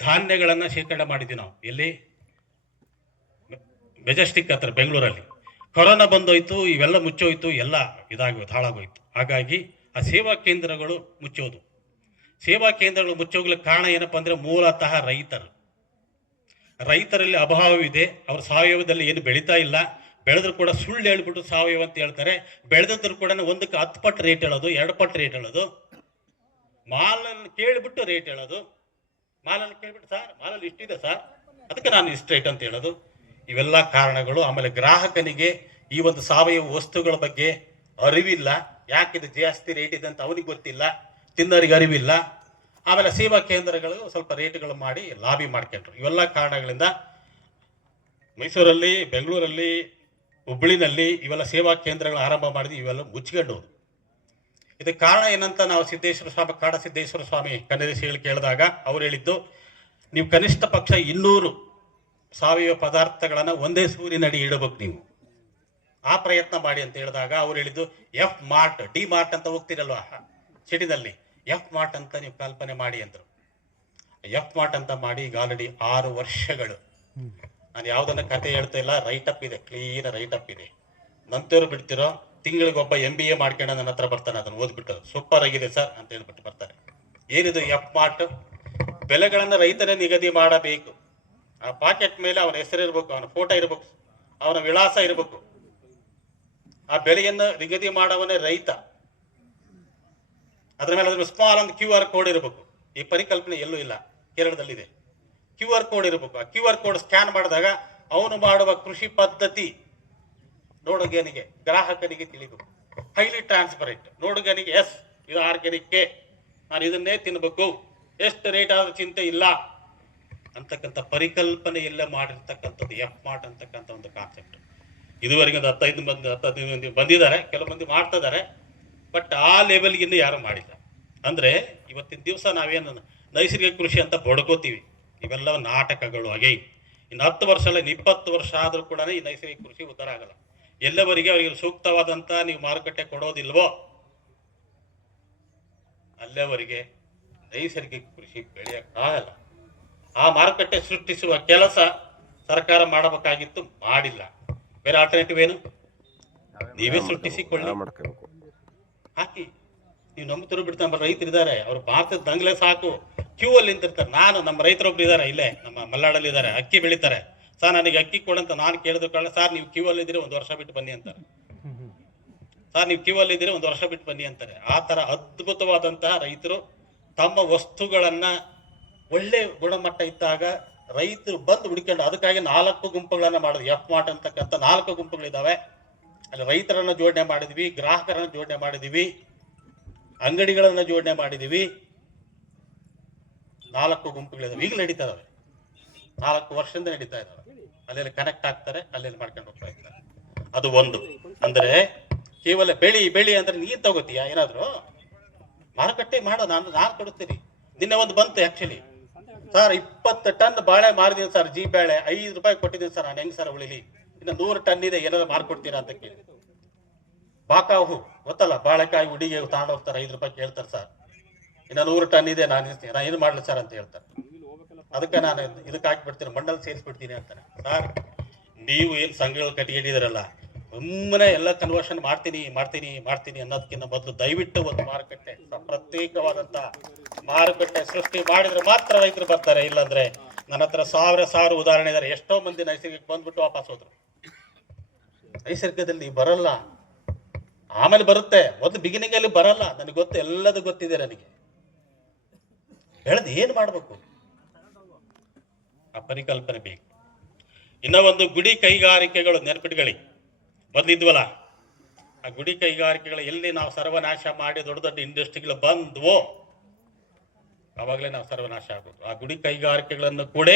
ಧಾನ್ಯಗಳನ್ನು ಶೇಖರಣೆ ಮಾಡಿದ್ವಿ ನಾವು. ಎಲ್ಲಿ? ಮೆಜೆಸ್ಟಿಕ್ ಹತ್ರ ಬೆಂಗಳೂರಲ್ಲಿ. ಕೊರೋನಾ ಬಂದೋಯ್ತು, ಇವೆಲ್ಲ ಮುಚ್ಚೋಯ್ತು, ಎಲ್ಲ ಇದಾಗೋಯ್ತು, ಹಾಳಾಗೋಯ್ತು. ಹಾಗಾಗಿ ಆ ಸೇವಾ ಕೇಂದ್ರಗಳು ಮುಚ್ಚೋದು. ಸೇವಾ ಕೇಂದ್ರಗಳು ಮುಚ್ಚೋಗ್ಲಿಕ್ಕೆ ಕಾರಣ ಏನಪ್ಪ ಅಂದರೆ ಮೂಲತಃ ರೈತರಲ್ಲಿ ಅಭಾವವಿದೆ. ಅವರು ಸಾವಯವದಲ್ಲಿ ಏನು ಬೆಳೀತಾ ಇಲ್ಲ. ಬೆಳೆದ್ರು ಕೂಡ ಸುಳ್ಳು ಹೇಳ್ಬಿಟ್ಟು ಸಾವಯವ ಅಂತ ಹೇಳ್ತಾರೆ. ಬೆಳೆದಿದ್ರು ಕೂಡ 1ಕ್ಕೆ 10 ಪಟ್ಟು ರೇಟ್ ಹೇಳೋದು, 2 ಪಟ್ಟು ರೇಟ್ ಹೇಳೋದು. ಮಾಲನ್ನು ಕೇಳಿಬಿಟ್ಟು ರೇಟ್ ಹೇಳೋದು. ಮಾಲನ್ನು ಕೇಳಿಬಿಟ್ಟು ಸರ್ ಮಾಲಲ್ಲಿ ಇಷ್ಟಿದೆ ಸರ್, ಅದಕ್ಕೆ ನಾನು ಇಷ್ಟು ರೇಟ್ ಅಂತ ಹೇಳೋದು. ಇವೆಲ್ಲ ಕಾರಣಗಳು. ಆಮೇಲೆ ಗ್ರಾಹಕನಿಗೆ ಈ ಒಂದು ಸಾವಯವ ವಸ್ತುಗಳ ಬಗ್ಗೆ ಅರಿವಿಲ್ಲ. ಯಾಕಿದು ಜಾಸ್ತಿ ರೇಟ್ ಇದೆ ಅಂತ ಅವನಿಗೆ ಗೊತ್ತಿಲ್ಲ, ತಿನ್ನೋರಿಗೆ ಅರಿವಿಲ್ಲ. ಆಮೇಲೆ ಸೇವಾ ಕೇಂದ್ರಗಳು ಸ್ವಲ್ಪ ರೇಟ್ಗಳು ಮಾಡಿ ಲಾಬಿ ಮಾಡ್ಕೊಂಡ್ರು. ಇವೆಲ್ಲ ಕಾರಣಗಳಿಂದ ಮೈಸೂರಲ್ಲಿ, ಬೆಂಗಳೂರಲ್ಲಿ, ಹುಬ್ಬಳ್ಳಿನಲ್ಲಿ ಇವೆಲ್ಲ ಸೇವಾ ಕೇಂದ್ರಗಳು ಆರಂಭ ಮಾಡಿದ್ವಿ. ಇವೆಲ್ಲ ಮುಚ್ಕೊಂಡು ಹೋದು. ಇದಕ್ಕೆ ಕಾರಣ ಏನಂತ ನಾವು ಸಿದ್ದೇಶ್ವರ ಸ್ವಾಮಿ, ಕಾಡ ಸಿದ್ದೇಶ್ವರ ಸ್ವಾಮಿ ಕನ್ನಡಿಸಿ ಹೇಳಿ ಕೇಳಿದಾಗ ಅವ್ರು ಹೇಳಿದ್ದು, ನೀವು ಕನಿಷ್ಠ ಪಕ್ಷ 200 ಸಾವಯವ ಪದಾರ್ಥಗಳನ್ನು ಒಂದೇ ಸೂರಿನಡಿ ಇಡಬೇಕು ನೀವು, ಆ ಪ್ರಯತ್ನ ಮಾಡಿ ಅಂತ ಹೇಳಿದಾಗ ಅವ್ರು ಹೇಳಿದ್ದು ಎಫ್ ಮಾರ್ಟ್, ಡಿ ಮಾರ್ಟ್ ಅಂತ ಹೋಗ್ತಿರಲ್ವ ಸಿಟಿನಲ್ಲಿ, ಎಫ್ ಮಾರ್ಟ್ ಅಂತ ನೀವು ಕಲ್ಪನೆ ಮಾಡಿ ಅಂದರು. ಎಫ್ ಮಾರ್ಟ್ ಅಂತ ಮಾಡಿ ಈಗ ಆಲ್ರೆಡಿ 6 ವರ್ಷಗಳು. ನಾನು ಯಾವುದನ್ನ ಕತೆ ಹೇಳ್ತಾ ಇಲ್ಲ, ರೈಟಪ್ ಇದೆ, ಕ್ಲೀನ್ ರೈಟಪ್ ಇದೆ. ನಂತರು ಬಿಡ್ತಿರೋ ತಿಂಗಳಿಗೊಬ್ಬ MBA ಮಾಡ್ಕೊಂಡು ನನ್ನ ಹತ್ರ ಬರ್ತಾನೆ, ಅದನ್ನು ಓದ್ಬಿಟ್ಟು ಸೂಪರ್ ಆಗಿದೆ ಸರ್ ಅಂತ ಹೇಳ್ಬಿಟ್ಟು ಬರ್ತಾರೆ. ಏನಿದು ಎಫ್ ಮಾರ್ಟ್? ಬೆಲೆಗಳನ್ನು ರೈತನೇ ನಿಗದಿ ಮಾಡಬೇಕು. ಆ ಪಾಕೆಟ್ ಮೇಲೆ ಅವನ ಹೆಸರು ಇರಬೇಕು, ಅವನ ಫೋಟೋ ಇರಬೇಕು, ಅವನ ವಿಳಾಸ ಇರಬೇಕು. ಆ ಬೆಲೆಯನ್ನು ನಿಗದಿ ಮಾಡವನೇ ರೈತ. ಅದ್ರ ಮೇಲೆ ಅದ್ರ ಸ್ಮಾಲ್ ಒಂದು QR ಕೋಡ್ ಇರಬೇಕು. ಈ ಪರಿಕಲ್ಪನೆ ಎಲ್ಲೂ ಇಲ್ಲ, ಕೇರಳದಲ್ಲಿದೆ. QR ಕೋಡ್ ಇರಬೇಕು. ಆ QR ಕೋಡ್ ಸ್ಕ್ಯಾನ್ ಮಾಡಿದಾಗ ಅವನು ಮಾಡುವ ಕೃಷಿ ಪದ್ಧತಿ ನೋಡುಗನಿಗೆ, ಗ್ರಾಹಕನಿಗೆ ತಿಳಿಬೇಕು. Highly transparent. ನೋಡುಗನಿಗೆ ಎಸ್ ಇದು ಆರ್ಗ್ಯಾನಿಕ್, ನಾನು ಇದನ್ನೇ ತಿನ್ಬೇಕು, ಎಷ್ಟು ರೇಟ್ ಆದ್ರೂ ಚಿಂತೆ ಇಲ್ಲ ಅಂತಕ್ಕಂಥ ಪರಿಕಲ್ಪನೆಯಲ್ಲೇ ಮಾಡಿರ್ತಕ್ಕಂಥದ್ದು ಎಫ್ ಮಾರ್ಟ್ ಅಂತಕ್ಕಂಥ ಒಂದು ಕಾನ್ಸೆಪ್ಟ್. ಇದುವರೆಗೆ ಒಂದು 15 ಮಂದಿ ಬಂದಿದ್ದಾರೆ, ಕೆಲವು ಮಂದಿ ಮಾಡ್ತಿದ್ದಾರೆ. ಬಟ್ ಆ ಲೆವೆಲ್ಗೆ ಇನ್ನೂ ಯಾರು ಮಾಡಿಲ್ಲ. ಅಂದರೆ ಇವತ್ತಿನ ದಿವಸ ನಾವೇನು ನೈಸರ್ಗಿಕ ಕೃಷಿ ಅಂತ ಬಡ್ಕೋತೀವಿ, ಇವೆಲ್ಲ ನಾಟಕಗಳು. ಹಾಗೆ ಇನ್ನು 10 ವರ್ಷ ಅಲ್ಲ, 20 ವರ್ಷ ಆದರೂ ಕೂಡ ಈ ನೈಸರ್ಗಿಕ ಕೃಷಿ ಉದ್ಧಾರ ಆಗಲ್ಲ. ಎಲ್ಲವರಿಗೆ ಅವರಿಗೆ ಸೂಕ್ತವಾದಂಥ ನೀವು ಮಾರುಕಟ್ಟೆ ಕೊಡೋದಿಲ್ವೋ ಅಲ್ಲಿವರೆಗೆ ನೈಸರ್ಗಿಕ ಕೃಷಿ ಬೆಳೆಯೋಕ್ಕಾಗಲ್ಲ. ಆ ಮಾರುಕಟ್ಟೆ ಸೃಷ್ಟಿಸುವ ಕೆಲಸ ಸರ್ಕಾರ ಮಾಡಬೇಕಾಗಿತ್ತು, ಮಾಡಿಲ್ಲ. ಬೇರೆ ಆಲ್ಟರ್ನೇಟಿವ್ ಏನು? ನೀವೇ ಸೃಷ್ಟಿಸಿಕೊಳ್ಳಿ, ಹಾಕಿ. ನೀವು ನಂಬುತ್ತಿರೋ ಬಿಡ್ತಾ ರೈತರಿದ್ದಾರೆ, ಅವ್ರು ಭಾರತದ ದಂಗ್ಲೆ ಸಾಕು ಕ್ಯೂ ಅಲ್ಲಿ ನಿಂತಿರ್ತಾರೆ. ನಮ್ಮ ರೈತರೊಬ್ರು ಇದ್ದಾರೆ, ಇಲ್ಲೇ ನಮ್ಮ ಮಲ್ನಾಡಲ್ಲಿ ಇದ್ದಾರೆ, ಅಕ್ಕಿ ಬೆಳೀತಾರೆ. ಸರ್ ನನಗೆ ಅಕ್ಕಿ ಕೊಡಂತ ನಾನು ಕೇಳಿದ ಕಾರಣ, ಸರ್ ನೀವು ಕ್ಯೂ ಅಲ್ಲಿ ಇದ್ದೀರಿ 1 ವರ್ಷ ಬಿಟ್ಟು ಬನ್ನಿ ಅಂತಾರೆ. ಸರ್ ನೀವು ಕ್ಯೂ ಅಲ್ಲಿ ಇದ್ದೀರಿ 1 ವರ್ಷ ಬಿಟ್ಟು ಬನ್ನಿ ಅಂತಾರೆ. ಆ ಥರ ಅದ್ಭುತವಾದಂತಹ ರೈತರು ತಮ್ಮ ವಸ್ತುಗಳನ್ನ ಒಳ್ಳೆ ಗುಣಮಟ್ಟ ಇದ್ದಾಗ ರೈತರು ಬಂದು ಹುಡುಕೊಂಡು, ಅದಕ್ಕಾಗಿ 4 ಗುಂಪುಗಳನ್ನ ಮಾಡಿದ್ವಿ. ಎಫ್ ಮಾರ್ಟ್ ಅಂತಕ್ಕಂಥ 4 ಗುಂಪುಗಳಿದ್ದಾವೆ. ಅಲ್ಲಿ ರೈತರನ್ನ ಜೋಡಣೆ ಮಾಡಿದ್ವಿ, ಗ್ರಾಹಕರನ್ನ ಜೋಡಣೆ ಮಾಡಿದೀವಿ, ಅಂಗಡಿಗಳನ್ನ ಜೋಡಣೆ ಮಾಡಿದೀವಿ. 4 ಗುಂಪುಗಳಿದಾವೆ, ಈಗ ನಡೀತಾ ಇದಾವೆ. 4 ವರ್ಷದಿಂದ ನಡೀತಾ ಇದಾವೆ. ಅಲ್ಲೆಲ್ಲಿ ಕನೆಕ್ಟ್ ಆಗ್ತಾರೆ, ಅಲ್ಲೆಲ್ಲಿ ಮಾಡ್ಕೊಂಡು ಹೋಗ್ತಾ ಇರ್ತಾರೆ. ಅದು ಒಂದು. ಅಂದ್ರೆ ಕೇವಲ ಬೆಳಿ ಅಂದ್ರೆ ನೀನ್ ತಗೋತೀಯ ಏನಾದ್ರು ಮಾರುಕಟ್ಟೆ ಮಾಡೋ, ನಾನು ಕೊಡುತ್ತೀನಿ. ನಿನ್ನೆ ಒಂದು ಬಂತು ಆಕ್ಚುಲಿ, ಸರ್ 20 ಟನ್ ಬಾಳೆ ಮಾರಿದೀನಿ ಸರ್, ಜಿ ಬೇಳೆ 5 ರೂಪಾಯಿ ಕೊಟ್ಟಿದ್ದೀನಿ ಸರ್, ನಾನು ಹೆಂಗ್ ಸರ್ ಉಳಿಲಿ, ಇನ್ನು 100 ಟನ್ ಇದೆ, ಏನಾದ್ರು ಮಾರ್ಕೊಡ್ತೀರಾ ಅಂತ ಕೇಳಿ. ಬಾಕಾವು ಗೊತ್ತಲ್ಲ, ಬಾಳೆಕಾಯಿ ಹುಡಿಗೆ ತಗೊಂಡು ಹೋಗ್ತಾರೆ, 5 ರೂಪಾಯಿ ಕೇಳ್ತಾರೆ ಸರ್, ಇನ್ನು 100 ಟನ್ ಇದೆ, ನಾನು ಏನು ಮಾಡ್ಲಿ ಸರ್ ಅಂತ ಹೇಳ್ತಾರೆ. ಅದಕ್ಕೆ ನಾನು ಇದಕ್ಕೆ ಹಾಕಿಬಿಡ್ತೀನಿ, ಮಂಡಲ್ ಸೇರಿಸ್ಬಿಡ್ತೀನಿ ಅಂತಾನೆ. ಸರ್ ನೀವು ಏನು ಸಂಘಗಳು ಕಟ್ಟಿಗೆಟ್ಟಿದ್ದೀರಲ್ಲ, ಒಮ್ಮನೆ ಎಲ್ಲ ಕನ್ವರ್ಷನ್ ಮಾಡ್ತೀನಿ ಅನ್ನೋದಕ್ಕಿಂತ ಮೊದಲು ದಯವಿಟ್ಟು ಒಂದು ಮಾರುಕಟ್ಟೆ, ಪ್ರತ್ಯೇಕವಾದಂತ ಮಾರುಕಟ್ಟೆ ಸೃಷ್ಟಿ ಮಾಡಿದ್ರೆ ಮಾತ್ರ ರೈತರು ಬರ್ತಾರೆ. ಇಲ್ಲಾಂದ್ರೆ ನನ್ನ ಹತ್ರ ಸಾವಿರ ಉದಾಹರಣೆ ಇದ್ದಾರೆ. ಎಷ್ಟೋ ಮಂದಿ ನೈಸರ್ಗಿಕ ಬಂದ್ಬಿಟ್ಟು ವಾಪಸ್ ಹೋದ್ರು. ನೈಸರ್ಗಿಕದಲ್ಲಿ ಬರಲ್ಲ, ಆಮೇಲೆ ಬರುತ್ತೆ, ಮೊದಲು ಬಿಗಿನಿಂಗ್ ಅಲ್ಲಿ ಬರಲ್ಲ. ನನಗೆ ಗೊತ್ತು, ಎಲ್ಲದೂ ಗೊತ್ತಿದೆ ನನಗೆ. ಬೆಳೆದು ಏನ್ ಮಾಡ್ಬೇಕು, ಆ ಪರಿಕಲ್ಪನೆ ಬೇಕು. ಇನ್ನ ಒಂದು ಗುಡಿ ಕೈಗಾರಿಕೆಗಳು ನೆನಪಿಟ್ಕೊಳ್ಳಿ. ಮೊದಲಿದ್ವಲ್ಲ, ಆ ಗುಡಿ ಕೈಗಾರಿಕೆಗಳು ಎಲ್ಲಿ ನಾವು ಸರ್ವನಾಶ ಮಾಡಿ ದೊಡ್ಡ ದೊಡ್ಡ ಇಂಡಸ್ಟ್ರಿಗಳು ಬಂದ್ವೋ ಅವಾಗಲೇ ನಾವು ಸರ್ವನಾಶ ಆಗೋದು. ಆ ಗುಡಿ ಕೈಗಾರಿಕೆಗಳನ್ನು ಕೂಡ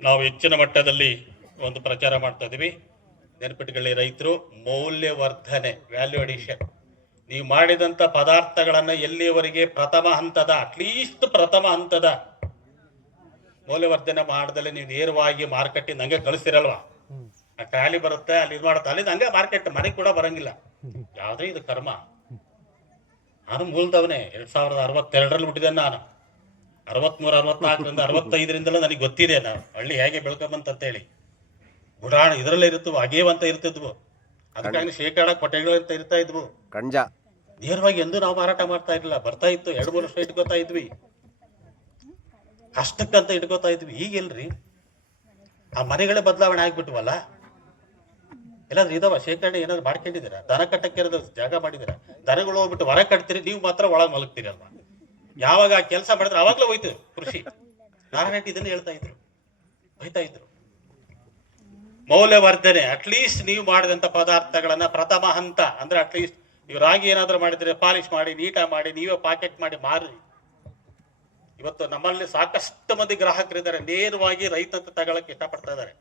ನಾವು ಹೆಚ್ಚಿನ ಮಟ್ಟದಲ್ಲಿ ಒಂದು ಪ್ರಚಾರ ಮಾಡ್ತಾ ಇದೀವಿ. ನೆನಪಿಟ್ಕೊಳ್ಳಿ, ರೈತರು ಮೌಲ್ಯವರ್ಧನೆ, ವ್ಯಾಲ್ಯೂ ಅಡಿಷನ್. ನೀವು ಮಾಡಿದಂಥ ಪದಾರ್ಥಗಳನ್ನು ಎಲ್ಲಿಯವರೆಗೆ ಅಟ್ಲೀಸ್ಟ್ ಪ್ರಥಮ ಹಂತದ ಮೌಲ್ಯವರ್ಧನೆ ಮಾಡದಲ್ಲೇ ನೀವು ನೇರವಾಗಿ ಮಾರುಕಟ್ಟೆ ನಂಗೆ ಕಳಿಸ್ತಿರಲ್ವಾ, ಆ ಟ್ರಾಲಿ ಬರುತ್ತೆ, ಅಲ್ಲಿ ಇದು ಮಾಡುತ್ತೆ, ಅಲ್ಲಿಂದ ಹಂಗೆ ಮಾರ್ಕೆಟ್ ಮನೆಗೆ ಕೂಡ ಬರಂಗಿಲ್ಲ. ಯಾವುದೇ ಇದು ಕರ್ಮ. ನಾನು ಮೂಲದವನೇ 2062ರಲ್ಲಿ ಹುಟ್ಟಿದ್ದೇನೆ ನಾನು. 63, 64ರಿಂದ 65ರಿಂದಲೂ ನನಗೆ ಗೊತ್ತಿದೆ ನಾವು ಹಳ್ಳಿ ಹೇಗೆ ಬೆಳ್ಕೊಂಬಂತಂತೇಳಿ. ಗುಡಾಣ ಇದರಲ್ಲೇ ಇರುತ್ತವು, ಅಗೇವಂತ ಇರ್ತಿದ್ವು, ಅದಕ್ಕಾಗಿ ಶೇಕಡ ಕೊಟ್ಟೆಗಳು ಅಂತ ಇರ್ತಾ ಇದ್ವು. ಕಣ್ಜ ನೇರವಾಗಿ ಎಂದು ನಾವು ಮಾರಾಟ ಮಾಡ್ತಾ ಇರಲಿಲ್ಲ, ಬರ್ತಾ ಇತ್ತು, 2-3 ವರ್ಷ ಇಟ್ಕೋತಾ ಇದ್ವಿ, ಕಷ್ಟಕ್ಕಂತ ಇಟ್ಕೋತಾ ಇದ್ವಿ. ಈಗಿಲ್ರಿ, ಆ ಮನೆಗಳೇ ಬದಲಾವಣೆ ಆಗ್ಬಿಟ್ವಲ್ಲ. ಎಲ್ಲಾದ್ರೂ ಇದಾವ ಶೇಖರಣೆ ಏನಾದ್ರು ಮಾಡ್ಕೊಂಡಿದ್ದೀರಾ? ದನ ಕಟ್ಟಕ್ಕೆ ಏನಾದ್ರು ಜಾಗ ಮಾಡಿದ್ದೀರಾ? ದನಗಳು ಹೋಗ್ಬಿಟ್ಟು ಹೊರ ಕಟ್ತೀರಿ, ನೀವು ಮಾತ್ರ ಒಳಗೆ ಮಲಗ್ತೀರಿ ಅಲ್ವಾ? ಯಾವಾಗ ಆ ಕೆಲಸ ಮಾಡಿದ್ರೆ ಅವಾಗ್ಲೇ ಹೋಯ್ತು ಕೃಷಿ. ನಾರಾಯಣ ಇದನ್ನ ಹೇಳ್ತಾ ಇದ್ರು, ಬೈತಾ ಇದ್ರು. ಮೌಲ್ಯವರ್ಧನೆ, ಅಟ್ಲೀಸ್ಟ್ ನೀವು ಮಾಡಿದಂತ ಪದಾರ್ಥಗಳನ್ನ ಪ್ರಥಮ ಹಂತ ಅಂದ್ರೆ ಅಟ್ಲೀಸ್ಟ್ ನೀವು ರಾಗಿ ಏನಾದ್ರು ಮಾಡಿದ್ರೆ ಪಾಲಿಶ್ ಮಾಡಿ, ನೀಟಾಗಿ ಮಾಡಿ, ನೀವೇ ಪ್ಯಾಕೆಟ್ ಮಾಡಿ ಮಾರಿ. ಇವತ್ತು ನಮ್ಮಲ್ಲಿ ಸಾಕಷ್ಟು ಮಂದಿ ಗ್ರಾಹಕರಿದ್ದಾರೆ, ನೇರವಾಗಿ ರೈತ ಅಂತ ತಗೊಳಕ್ಕೆ ಇಷ್ಟಪಡ್ತಾ ಇದ್ದಾರೆ.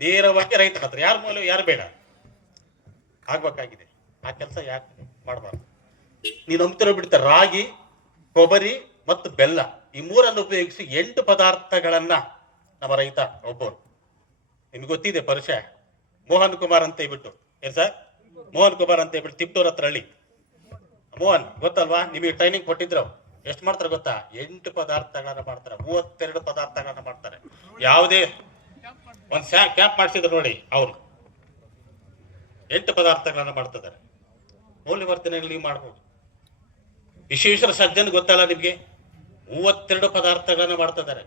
ನೇರವಾಗಿ ರೈತರ ಹತ್ರ ಯಾರು ಮೂಲ ಯಾರು ಬೇಡ ಆಗ್ಬೇಕಾಗಿದೆ. ಆ ಕೆಲಸ ಯಾಕೆ ಮಾಡಬಾರ್ದು? ನೀನು ನಂಬ್ತಿರೋ ಬಿಡ್ತಾರೆ, ರಾಗಿ, ಕೊಬ್ಬರಿ ಮತ್ತು ಬೆಲ್ಲ ಈ ಮೂರನ್ನು ಉಪಯೋಗಿಸಿ 8 ಪದಾರ್ಥಗಳನ್ನ ನಮ್ಮ ರೈತ ಒಬ್ಬರು, ನಿಮ್ಗೆ ಗೊತ್ತಿದೆ ಪರಿಚಯ, ಮೋಹನ್ ಕುಮಾರ್ ಅಂತ ಹೇಳ್ಬಿಟ್ಟು. ಏನ್ ಸರ್? ಮೋಹನ್ ಕುಮಾರ್ ಅಂತ ಹೇಳ್ಬಿಟ್ಟು ತಿಪ್ಟೂರ್ ಹತ್ರ ಹಳ್ಳಿ. ಮೋಹನ್ ಗೊತ್ತಲ್ವಾ? ನಿಮಗೆ ಟ್ರೈನಿಂಗ್ ಕೊಟ್ಟಿದ್ರು. ಎಷ್ಟು ಮಾಡ್ತಾರೆ ಗೊತ್ತಾ? 8 ಪದಾರ್ಥಗಳನ್ನ ಮಾಡ್ತಾರೆ, 32 ಪದಾರ್ಥಗಳನ್ನ ಮಾಡ್ತಾರೆ. ಯಾವುದೇ ಒಂದು ಕ್ಯಾಂಪ್ ಮಾಡಿಸಿದ್ರು ನೋಡಿ, ಅವರು 8 ಪದಾರ್ಥಗಳನ್ನ ಮಾಡ್ತಿದ್ದಾರೆ. ಮೌಲ್ಯವರ್ಧನೆಗಳು ನೀವು ಮಾಡ್ಬೋದು. ವಿಶ್ವೇಶ್ವರ ಸಜ್ಜನ್ ಗೊತ್ತಲ್ಲ ನಿಮ್ಗೆ? 32 ಪದಾರ್ಥಗಳನ್ನ ಮಾಡ್ತಿದ್ದಾರೆ.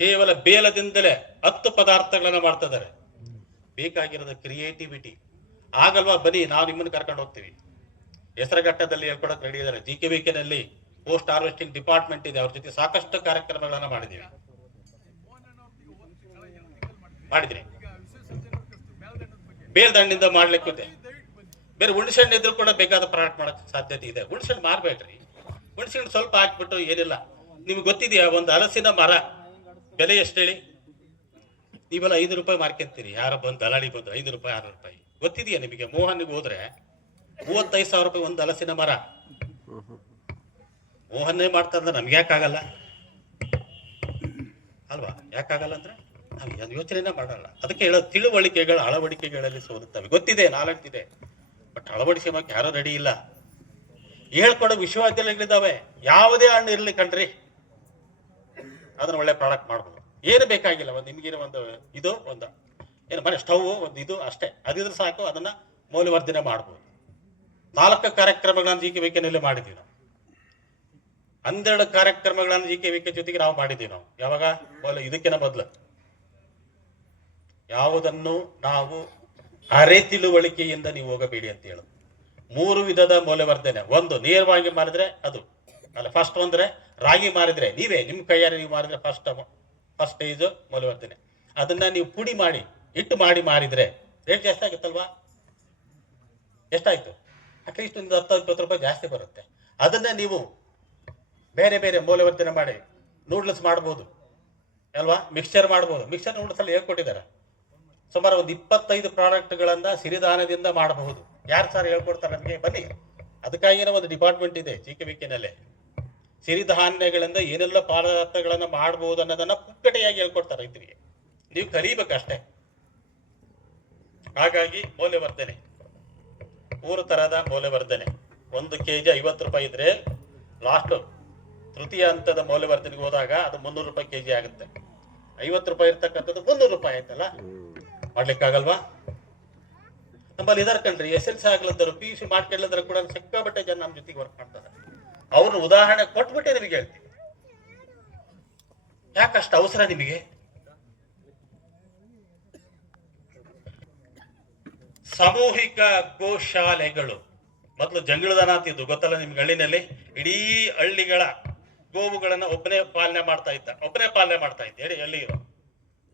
ಕೇವಲ ಬೇಲದಿಂದಲೇ 10 ಪದಾರ್ಥಗಳನ್ನ ಮಾಡ್ತಿದ್ದಾರೆ. ಬೇಕಾಗಿರೋದು ಕ್ರಿಯೇಟಿವಿಟಿ. ಆಗಲ್ವಾ? ಬನ್ನಿ, ನಾವು ನಿಮ್ಮನ್ನು ಕರ್ಕೊಂಡು ಹೋಗ್ತೀವಿ. ಹೆಸರುಘಟ್ಟದಲ್ಲಿ ಹೇಳ್ಕೊಡಕ್ ರೆಡಿ ಇದ್ದಾರೆ. GKVKನಲ್ಲಿ ಪೋಸ್ಟ್ ಹಾರ್ವೆಸ್ಟಿಂಗ್ ಡಿಪಾರ್ಟ್ಮೆಂಟ್ ಇದೆ, ಅವ್ರ ಜೊತೆ ಸಾಕಷ್ಟು ಕಾರ್ಯಕ್ರಮಗಳನ್ನ ಮಾಡಿದ್ರಿ. ಬೇಲ್ದಂಡಿಂದ ಮಾಡ್ಲಿಕ್ಕೆ ಬೇರೆ ಹುಣಸೆಹಣ್ಣು ಇದ್ರು ಕೂಡ ಬೇಕಾದ ಪ್ರಾಡಕ್ಟ್ ಮಾಡಕ್ ಸಾಧ್ಯತೆ ಇದೆ. ಹುಣಸೆಹಣ್ಣು ಮಾರ್ಬೇಡ್ರಿ, ಹುಣಸೆಹಣ್ಣು ಸ್ವಲ್ಪ ಹಾಕ್ಬಿಟ್ಟು ಏನಿಲ್ಲ. ನಿಮ್ಗೆ ಗೊತ್ತಿದೆಯಾ ಒಂದು ಹಲಸಿನ ಮರ ಬೆಲೆ ಎಷ್ಟು ಹೇಳಿ? ನೀವೆಲ್ಲ 5 ರೂಪಾಯಿ ಮಾರ್ಕೊಂತೀರಿ. ಯಾರ ಬಂದು ದಲಾಳಿ ಬಂದು 5 ರೂಪಾಯಿ 6 ರೂಪಾಯಿ. ಗೊತ್ತಿದೆಯಾ ನಿಮಗೆ? ಮೋಹನ್ಗೆ ಹೋದ್ರೆ 35,000 ರೂಪಾಯಿ ಒಂದು ಹಲಸಿನ ಮರ. ಮೋಹನ್ನೇ ಮಾಡ್ತಾ ಅಂದ್ರೆ ನಮ್ಗೆ ಯಾಕಾಗಲ್ಲ ಅಲ್ವಾ? ಯಾಕಾಗಲ್ಲ ಅಂದ್ರೆ ನಾವು ಯೋಚನೆನೇ ಮಾಡಲ್ಲ. ಅದಕ್ಕೆ ಹೇಳೋ ತಿಳುವಳಿಕೆಗಳು ಅಳವಡಿಕೆಗಳಲ್ಲಿ ಸೋಲುತ್ತವೆ. ಗೊತ್ತಿದೆ, ನಾಲೆಡ್ಜ್ ಇದೆ, ಬಟ್ ಅಳವಡಿಸೋಕೆ ಯಾರೂ ರೆಡಿ ಇಲ್ಲ. ಹೇಳ್ಕೊಡೋ ವಿಶ್ವವಿದ್ಯಾಲಯಗಳಿದ್ದಾವೆ, ಯಾವುದೇ ಹಣ್ಣು ಇರ್ಲಿ ಕಣ್ರಿ, ಅದನ್ನ ಒಳ್ಳೆ ಪ್ರಾಡಕ್ಟ್ ಮಾಡ್ಬೋದು. ಏನು ಬೇಕಾಗಿಲ್ಲ, ಒಂದು ನಿಮ್ಗೇನು ಒಂದು ಇದು ಒಂದು ಏನು ಮನೆ ಸ್ಟವ್ ಒಂದು ಇದು ಅಷ್ಟೇ, ಅದಿದ್ರೆ ಸಾಕು, ಅದನ್ನ ಮೌಲ್ಯವರ್ಧನೆ ಮಾಡ್ಬೋದು. 4 ಕಾರ್ಯಕ್ರಮಗಳನ್ನು GKVKನಲ್ಲಿ ಮಾಡಿದ್ವಿ ನಾವು. 12 ಕಾರ್ಯಕ್ರಮಗಳನ್ನು GKVK ಜೊತೆಗೆ ನಾವು ಮಾಡಿದ್ದೀವಿ. ನಾವು ಯಾವಾಗ ಇದಕ್ಕಿಂತ ಮೊದಲು ಯಾವುದನ್ನು ನಾವು ಅರೆ ತಿಳುವಳಿಕೆಯಿಂದ ನೀವು ಹೋಗಬೇಡಿ ಅಂತ ಹೇಳೋದು. 3 ವಿಧದ ಮೌಲ್ಯವರ್ಧನೆ. ಒಂದು ನೇರವಾಗಿ ಮಾರಿದ್ರೆ ಅದು ಅಲ್ಲ, ಫಸ್ಟ್ ಅಂದ್ರೆ ರಾಗಿ ಮಾರಿದ್ರೆ ನೀವೇ ನಿಮ್ಮ ಕೈಯಾರೆ ನೀವು ಮಾರಿದ್ರೆ ಫಸ್ಟ್ ಸ್ಟೇಜ್ ಮೌಲ್ಯವರ್ಧನೆ. ಅದನ್ನ ನೀವು ಪುಡಿ ಮಾಡಿ ಹಿಟ್ಟು ಮಾಡಿ ಮಾರಿದ್ರೆ ರೇಟ್ ಜಾಸ್ತಿ ಆಗುತ್ತಲ್ವಾ? ಎಷ್ಟಾಯ್ತು? ಅಟ್ಲೀಸ್ಟ್ ಒಂದು 10-20 ರೂಪಾಯಿ ಜಾಸ್ತಿ ಬರುತ್ತೆ. ಅದನ್ನ ನೀವು ಬೇರೆ ಬೇರೆ ಮೌಲ್ಯವರ್ಧನೆ ಮಾಡಿ ನೂಡ್ಲ್ಸ್ ಮಾಡ್ಬೋದು ಅಲ್ವಾ? ಮಿಕ್ಸ್ಚರ್ ಮಾಡ್ಬೋದು. ಮಿಕ್ಸ್ಚರ್ ನೂಡ್ಲ್ಸ್ ಅಲ್ಲಿ ಹೇಳ್ಕೊಟ್ಟಿದ್ದಾರೆ. ಸುಮಾರು ಒಂದು 25 ಪ್ರಾಡಕ್ಟ್ಗಳನ್ನ ಸಿರಿಧಾನ್ಯದಿಂದ ಮಾಡಬಹುದು. ಯಾರು ಸರ್ ಹೇಳ್ಕೊಡ್ತಾರೆ ನಮಗೆ? ಬನ್ನಿ, ಅದಕ್ಕಾಗಿನ ಒಂದು ಡಿಪಾರ್ಟ್ಮೆಂಟ್ ಇದೆ GKVKನಲ್ಲೇ. ಸಿರಿಧಾನ್ಯಗಳಿಂದ ಏನೆಲ್ಲ ಪದಾರ್ಥಗಳನ್ನ ಮಾಡಬಹುದು ಅನ್ನೋದನ್ನ ಪುಕ್ಕಟೆಯಾಗಿ ಹೇಳ್ಕೊಡ್ತಾರೆ ರೈತರಿಗೆ. ನೀವು ಕಲಿಬೇಕಷ್ಟೇ. ಹಾಗಾಗಿ ಮೌಲ್ಯವರ್ಧನೆ 3 ತರಹದ ಮೌಲ್ಯವರ್ಧನೆ. 1 kg 50 ರೂಪಾಯಿ ಇದ್ರೆ ಲಾಸ್ಟ್ ತೃತೀಯ ಹಂತದ ಮೌಲ್ಯವರ್ಧನೆಗೆ ಹೋದಾಗ ಅದು 300 ರೂಪಾಯಿ kg ಆಗುತ್ತೆ. 50 ರೂಪಾಯಿ ಇರ್ತಕ್ಕಂಥದ್ದು 300 ರೂಪಾಯಿ ಆಯ್ತಲ್ಲ, ಮಾಡ್ಲಿಕ್ಕಾಗಲ್ವಾ? ನಮ್ಮಲ್ಲಿ ಇದರ ಕಂಡ್ರಿ SLC ಆಗ್ಲದ್ರು PUC ಮಾಡ್ಕೊಳ್ಳೋದ್ರ ಕೂಡ ಸಿಕ್ಕಾಬಟ್ಟೆ ಜನ ನಮ್ಮ ಜೊತೆಗೆ ವರ್ಕ್ ಮಾಡ್ತಾರೆ. ಅವ್ರನ್ನ ಉದಾಹರಣೆ ಕೊಟ್ಬಿಟ್ಟೆ ನಿಮಗೆ ಹೇಳ್ತೀವಿ. ಯಾಕಷ್ಟು ಅವಸರ ನಿಮಗೆ? ಸಾಮೂಹಿಕ ಗೋಶಾಲೆಗಳು ಮೊದಲು ಜಂಗಳದನ ಅಂತಿದ್ದು ಗೊತ್ತಲ್ಲ ನಿಮ್ಗೆ? ಹಳ್ಳಿನಲ್ಲಿ ಇಡೀ ಹಳ್ಳಿಗಳ ಗೋವುಗಳನ್ನ ಒಬ್ಬನೇ ಪಾಲನೆ ಮಾಡ್ತಾ ಇದ್ದ ಹೇಳಿ ಹಳ್ಳಿ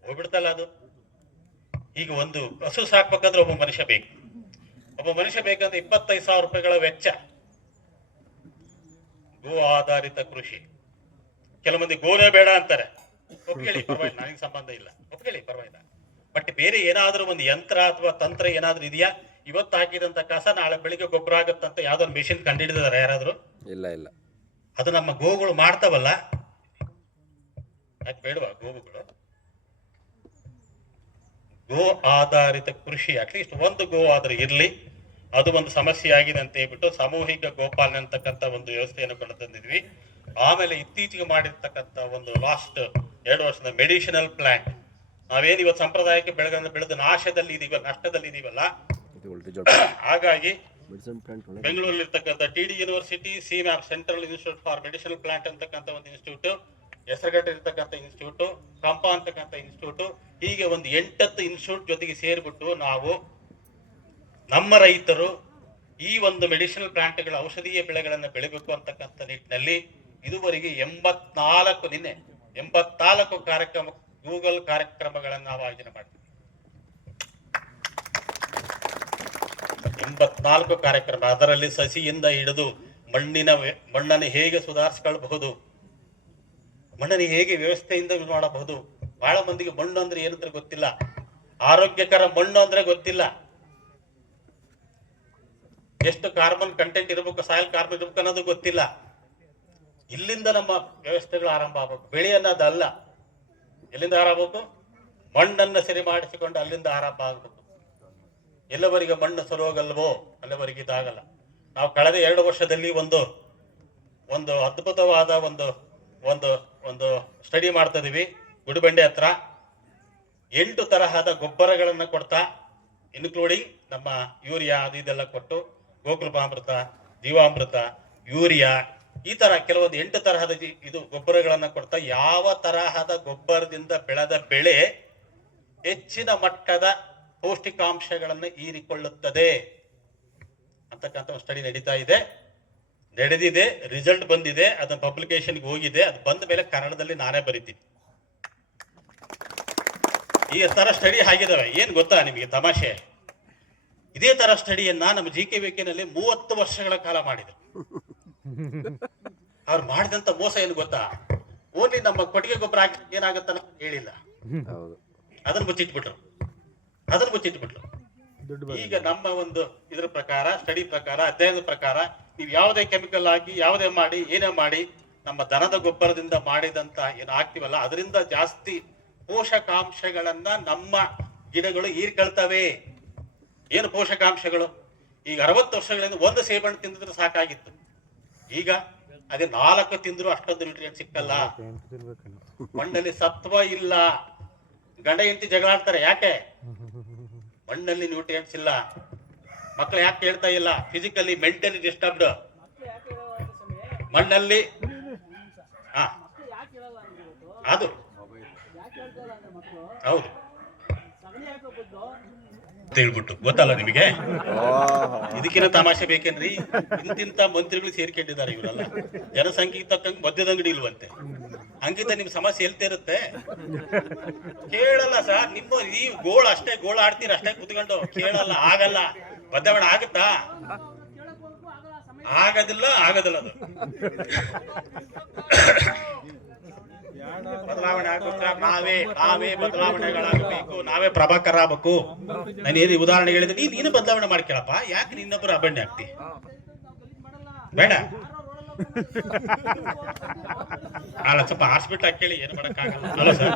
ಹೋಗ್ಬಿಡ್ತಲ್ಲ ಅದು. ಈಗ ಒಂದು ಹಸು ಸಾಕ್ಬೇಕಂದ್ರೆ ಒಬ್ಬ ಮನುಷ್ಯ ಬೇಕಂದ್ರೆ 25,000 ರೂಪಾಯಿಗಳ ವೆಚ್ಚ. ಗೋ ಆಧಾರಿತ ಕೃಷಿ. ಕೆಲವು ಮಂದಿ ಗೋನೇ ಬೇಡ ಅಂತಾರೆ. ಒಪ್ಕೊಳ್ಳಿ, ಪರವಾಗಿಲ್ಲ, ನನಗೆ ಸಂಬಂಧ ಇಲ್ಲ, ಒಪ್ಕೊಳ್ಳಿ, ಪರವಾಗಿಲ್ಲ. ಬಟ್ ಬೇರೆ ಏನಾದ್ರೂ ಒಂದು ಯಂತ್ರ ಅಥವಾ ತಂತ್ರ ಏನಾದ್ರೂ ಇದೆಯಾ? ಇವತ್ತು ಹಾಕಿದಂತ ಕಸ ನಾಳೆ ಬೆಳಿಗ್ಗೆ ಗೊಬ್ಬರ ಆಗುತ್ತಂತ ಯಾವ್ದೊಂದು ಮೆಷಿನ್ ಕಂಡುಹಿಡಿದಾರೆ ಯಾರಾದ್ರೂ? ಇಲ್ಲ ಇಲ್ಲ. ಅದು ನಮ್ಮ ಗೋಗಳು ಮಾಡ್ತಾವಲ್ಲ, ಯಾಕೆ ಬೇಡವಾ ಗೋವುಗಳು? ಗೋ ಆಧಾರಿತ ಕೃಷಿ ಅಟ್ಲೀಸ್ಟ್ ಒಂದು ಗೋ ಆದ್ರೆ ಇರ್ಲಿ, ಅದು ಒಂದು ಸಮಸ್ಯೆ ಆಗಿದೆ ಅಂತ ಹೇಳ್ಬಿಟ್ಟು ಸಾಮೂಹಿಕ ಗೋಪಾಲನೆ ಅಂತಕ್ಕಂಥ ಒಂದು ವ್ಯವಸ್ಥೆಯನ್ನು ಕೊಂಡು ತಂದಿದ್ವಿ. ಆಮೇಲೆ ಇತ್ತೀಚೆಗೆ ಮಾಡಿರ್ತಕ್ಕಂಥ ಒಂದು ಲಾಸ್ಟ್ 2 ವರ್ಷದ ಮೆಡಿಸಿನಲ್ ಪ್ಲಾಂಟ್, ನಾವೇನು ಇವತ್ತು ಸಾಂಪ್ರದಾಯಿಕ ಬೆಳೆಗಳನ್ನ ಬೆಳೆದು ನಷ್ಟದಲ್ಲಿ ಇದೀವಲ್ಲ, ಹಾಗಾಗಿ ಬೆಂಗಳೂರಲ್ಲಿ ಇರ್ತಕ್ಕಂಥ TD university, CMAP central institute for medicinal plant ಅಂತಕ್ಕಂಥ ಒಂದು ಇನ್ಸ್ಟಿಟ್ಯೂಟ್, ಹೆಸರುಘಟ್ಟ ಇರ್ತಕ್ಕಂಥ ಇನ್ಸ್ಟಿಟ್ಯೂಟ್, ಕಂಪ ಅಂತಕ್ಕಂಥ ಇನ್ಸ್ಟಿಟ್ಯೂಟ್, ಹೀಗೆ ಒಂದು 8 ಇನ್ಸ್ಟಿಟ್ಯೂಟ್ ಜೊತೆಗೆ ಸೇರ್ಬಿಟ್ಟು ನಾವು ನಮ್ಮ ರೈತರು ಈ ಒಂದು ಮೆಡಿಸಿನಲ್ ಪ್ಲಾಂಟ್ಗಳ ಔಷಧೀಯ ಬೆಳೆಗಳನ್ನು ಬೆಳಿಬೇಕು ಅಂತಕ್ಕಂಥ ನಿಟ್ಟಿನಲ್ಲಿ ಇದುವರೆಗೆ 84 ಕಾರ್ಯಕ್ರಮ ಗೂಗಲ್ ಕಾರ್ಯಕ್ರಮಗಳನ್ನು ನಾವು ಆಯೋಜನೆ ಮಾಡಿದ್ವಿ. 84 ಕಾರ್ಯಕ್ರಮ. ಅದರಲ್ಲಿ ಸಸಿಯಿಂದ ಹಿಡಿದು ಮಣ್ಣನ್ನು ಹೇಗೆ ಸುಧಾರಿಸಿಕೊಳ್ಳಬಹುದು, ಮಣ್ಣನ್ನು ಹೇಗೆ ವ್ಯವಸ್ಥೆಯಿಂದ ಮಾಡಬಹುದು. ಬಹಳ ಮಂದಿಗೆ ಮಣ್ಣು ಅಂದ್ರೆ ಏನಂದ್ರೆ ಗೊತ್ತಿಲ್ಲ, ಆರೋಗ್ಯಕರ ಮಣ್ಣು ಅಂದ್ರೆ ಗೊತ್ತಿಲ್ಲ, ಎಷ್ಟು ಕಾರ್ಬನ್ ಕಂಟೆಂಟ್ ಇರಬೇಕು, ಸಾಯಿಲ್ ಕಾರ್ಬನ್ ಇರಬೇಕು ಅನ್ನೋದು ಗೊತ್ತಿಲ್ಲ. ಇಲ್ಲಿಂದ ನಮ್ಮ ವ್ಯವಸ್ಥೆಗಳು ಆರಂಭ ಆಗಬೇಕು. ಬೆಳೆ ಅನ್ನೋದಲ್ಲ, ಎಲ್ಲಿಂದ ಆರಂಭ, ಮಣ್ಣನ್ನು ಸರಿ ಮಾಡಿಸಿಕೊಂಡು ಅಲ್ಲಿಂದ ಆರಂಭ ಆಗಬೇಕು. ಎಲ್ಲವರಿಗೆ ಮಣ್ಣು ಸರೋಗಲ್ವೋ ಅಲ್ಲಿವರೆಗೆ ಇದಾಗಲ್ಲ. ನಾವು ಕಳೆದ 2 ವರ್ಷದಲ್ಲಿ ಒಂದು ಅದ್ಭುತವಾದ ಒಂದು ಸ್ಟಡಿ ಮಾಡ್ತಾ ಇದೀವಿ. ಗುಡಿಬಂಡೆ ಹತ್ರ 8 ತರಹದ ಗೊಬ್ಬರಗಳನ್ನು ಕೊಡ್ತಾ, ಇನ್ಕ್ಲೂಡಿಂಗ್ ನಮ್ಮ ಯೂರಿಯಾ ಅದು ಇದೆಲ್ಲ ಕೊಟ್ಟು, ಗೋಕೃಪಾಮೃತ, ಜೀವಾಮೃತ, ಯೂರಿಯಾ, ಈ ತರ ಕೆಲವೊಂದು 8 ತರಹದ ಇದು ಗೊಬ್ಬರಗಳನ್ನು ಕೊಡ್ತಾ, ಯಾವ ತರಹದ ಗೊಬ್ಬರದಿಂದ ಬೆಳೆದ ಬೆಳೆ ಹೆಚ್ಚಿನ ಮಟ್ಟದ ಪೌಷ್ಟಿಕಾಂಶಗಳನ್ನು ಹೀರಿಕೊಳ್ಳುತ್ತದೆ ಅಂತಕ್ಕಂಥ ಒಂದು ಸ್ಟಡಿ ನಡೆದಿದೆ, ರಿಸಲ್ಟ್ ಬಂದಿದೆ, ಅದನ್ನ ಪಬ್ಲಿಕೇಶನ್ಗೆ ಹೋಗಿದೆ. ಅದು ಬಂದ ಮೇಲೆ ಕನ್ನಡದಲ್ಲಿ ನಾನೇ ಬರಿತೀನಿ. ಈ ತರ ಸ್ಟಡಿ ಆಗಿದಾವೆ. ಏನ್ ಗೊತ್ತಾ ನಿಮಗೆ ತಮಾಷೆ, ಇದೇ ತರ ಸ್ಟಡಿಯನ್ನ ನಮ್ಮ GKVKನಲ್ಲಿ 30 ವರ್ಷಗಳ ಕಾಲ ಮಾಡಿದ್ರು. ಅವ್ರು ಮಾಡಿದಂತ ಮೋಸ ಏನು ಗೊತ್ತಾ, ಓನ್ಲಿ ನಮ್ಮ ಕೊಟ್ಟಿಗೆ ಗೊಬ್ಬರ ಹಾಕಿ ಏನಾಗತ್ತ ಹೇಳಿಲ್ಲ, ಅದನ್ನ ಮುಚ್ಚಿಟ್ಬಿಟ್ರು. ಈಗ ನಮ್ಮ ಒಂದು ಇದ್ರ ಪ್ರಕಾರ, ಸ್ಟಡಿ ಪ್ರಕಾರ, ಅಧ್ಯಯನದ ಪ್ರಕಾರ, ನೀವು ಯಾವುದೇ ಕೆಮಿಕಲ್ ಹಾಕಿ ಏನೇ ಮಾಡಿ ನಮ್ಮ ದನದ ಗೊಬ್ಬರದಿಂದ ಮಾಡಿದಂತ ಏನು ಹಾಕ್ತಿವಲ್ಲ, ಅದರಿಂದ ಜಾಸ್ತಿ ಪೋಷಕಾಂಶಗಳನ್ನ ನಮ್ಮ ಗಿಡಗಳು ಹೀರ್ಕೊಳ್ತವೆ. ಏನು ಪೋಷಕಾಂಶಗಳು? ಈಗ 60 ವರ್ಷಗಳಿಂದ 1 ಸೇಬಣ್ಣು ತಿಂದಿದ್ರೆ ಸಾಕಾಗಿತ್ತು. ಈಗ ಅದೇ 4 ತಿಂದ್ರು ಅಷ್ಟೊಂದು ನ್ಯೂಟ್ರಿಯೆಂಟ್ ಸಿಕ್ಕಲ್ಲ. ಮಣ್ಣಲ್ಲಿ ಸತ್ವ ಇಲ್ಲ. ಗಂಡ ಹೆಂಡತಿ ಜಗಳಾಡ್ತಾರೆ, ಯಾಕೆ? ಮಣ್ಣಲ್ಲಿ ನ್ಯೂಟ್ರಿಯೆಂಟ್ಸ್ ಇಲ್ಲ. ಮಕ್ಕಳು ಯಾಕೆ ಕೇಳ್ತಾ ಇಲ್ಲ? Physically mentally disturbed. ಮಣ್ಣಲ್ಲಿ ಅದು ಹೌದು ಹೇಳ್ಬಿಟ್ಟು ಗೊತ್ತಲ್ಲ ನಿಮಗೆ. ಇದಕ್ಕಿಂತ ತಮಾಷೆ ಬೇಕೇನ್ರಿ? ಇಂತಿಂತ ಮಂತ್ರಿಗಳು ಸೇರ್ಕೊಂಡಿದ್ದಾರೆ ಇವರೆಲ್ಲ. ಜನಸಂಖ್ಯೆಗೆ ತಕ್ಕಂಗೆ ಮದ್ಯದಂಗಡಿ ಇಲ್ವಂತೆ. ಹಂಗಿಂತ ನಿಮ್ ಸಮಸ್ಯೆ ಎಲ್ತಾ ಇರುತ್ತೆ? ಕೇಳಲ್ಲ ಸರ್. ಈ ಗೋಳು ಆಡ್ತೀರ ಅಷ್ಟೇ ಕುತ್ಕೊಂಡು. ಕೇಳಲ್ಲ, ಆಗಲ್ಲ. ಬದಲಾವಣೆ ಆಗುತ್ತಾ? ಆಗೋದಿಲ್ಲ ಅದು. ಬದಲಾವಣೆ ಆಗುತ್ತೆ. ನಾವೇ ಬದಲಾವಣೆಗಳಾಗಬೇಕು. ನಾವೇ ಪ್ರಭಾಕರ ಆಗ್ಬೇಕು. ನಾನು ಏನು ಉದಾಹರಣೆ ಹೇಳಿದ್ರೆ ನೀನು ಬದಲಾವಣೆ ಮಾಡ್ಕೇಳಪ್ಪ. ಯಾಕೆ ನಿನ್ನೊಬ್ಬರು ಅಬಣ್ಯ ಆಗ್ತಿ? ಬೇಡ ಅಲ್ಲ, ಸ್ವಲ್ಪ ಹಾಸ್ಪಿಟ್ಲ್ ಕೇಳಿ ಏನು ಮಾಡಕ್ಕಾಗಲ್ಲ ಅಲ್ಲ ಸರ್.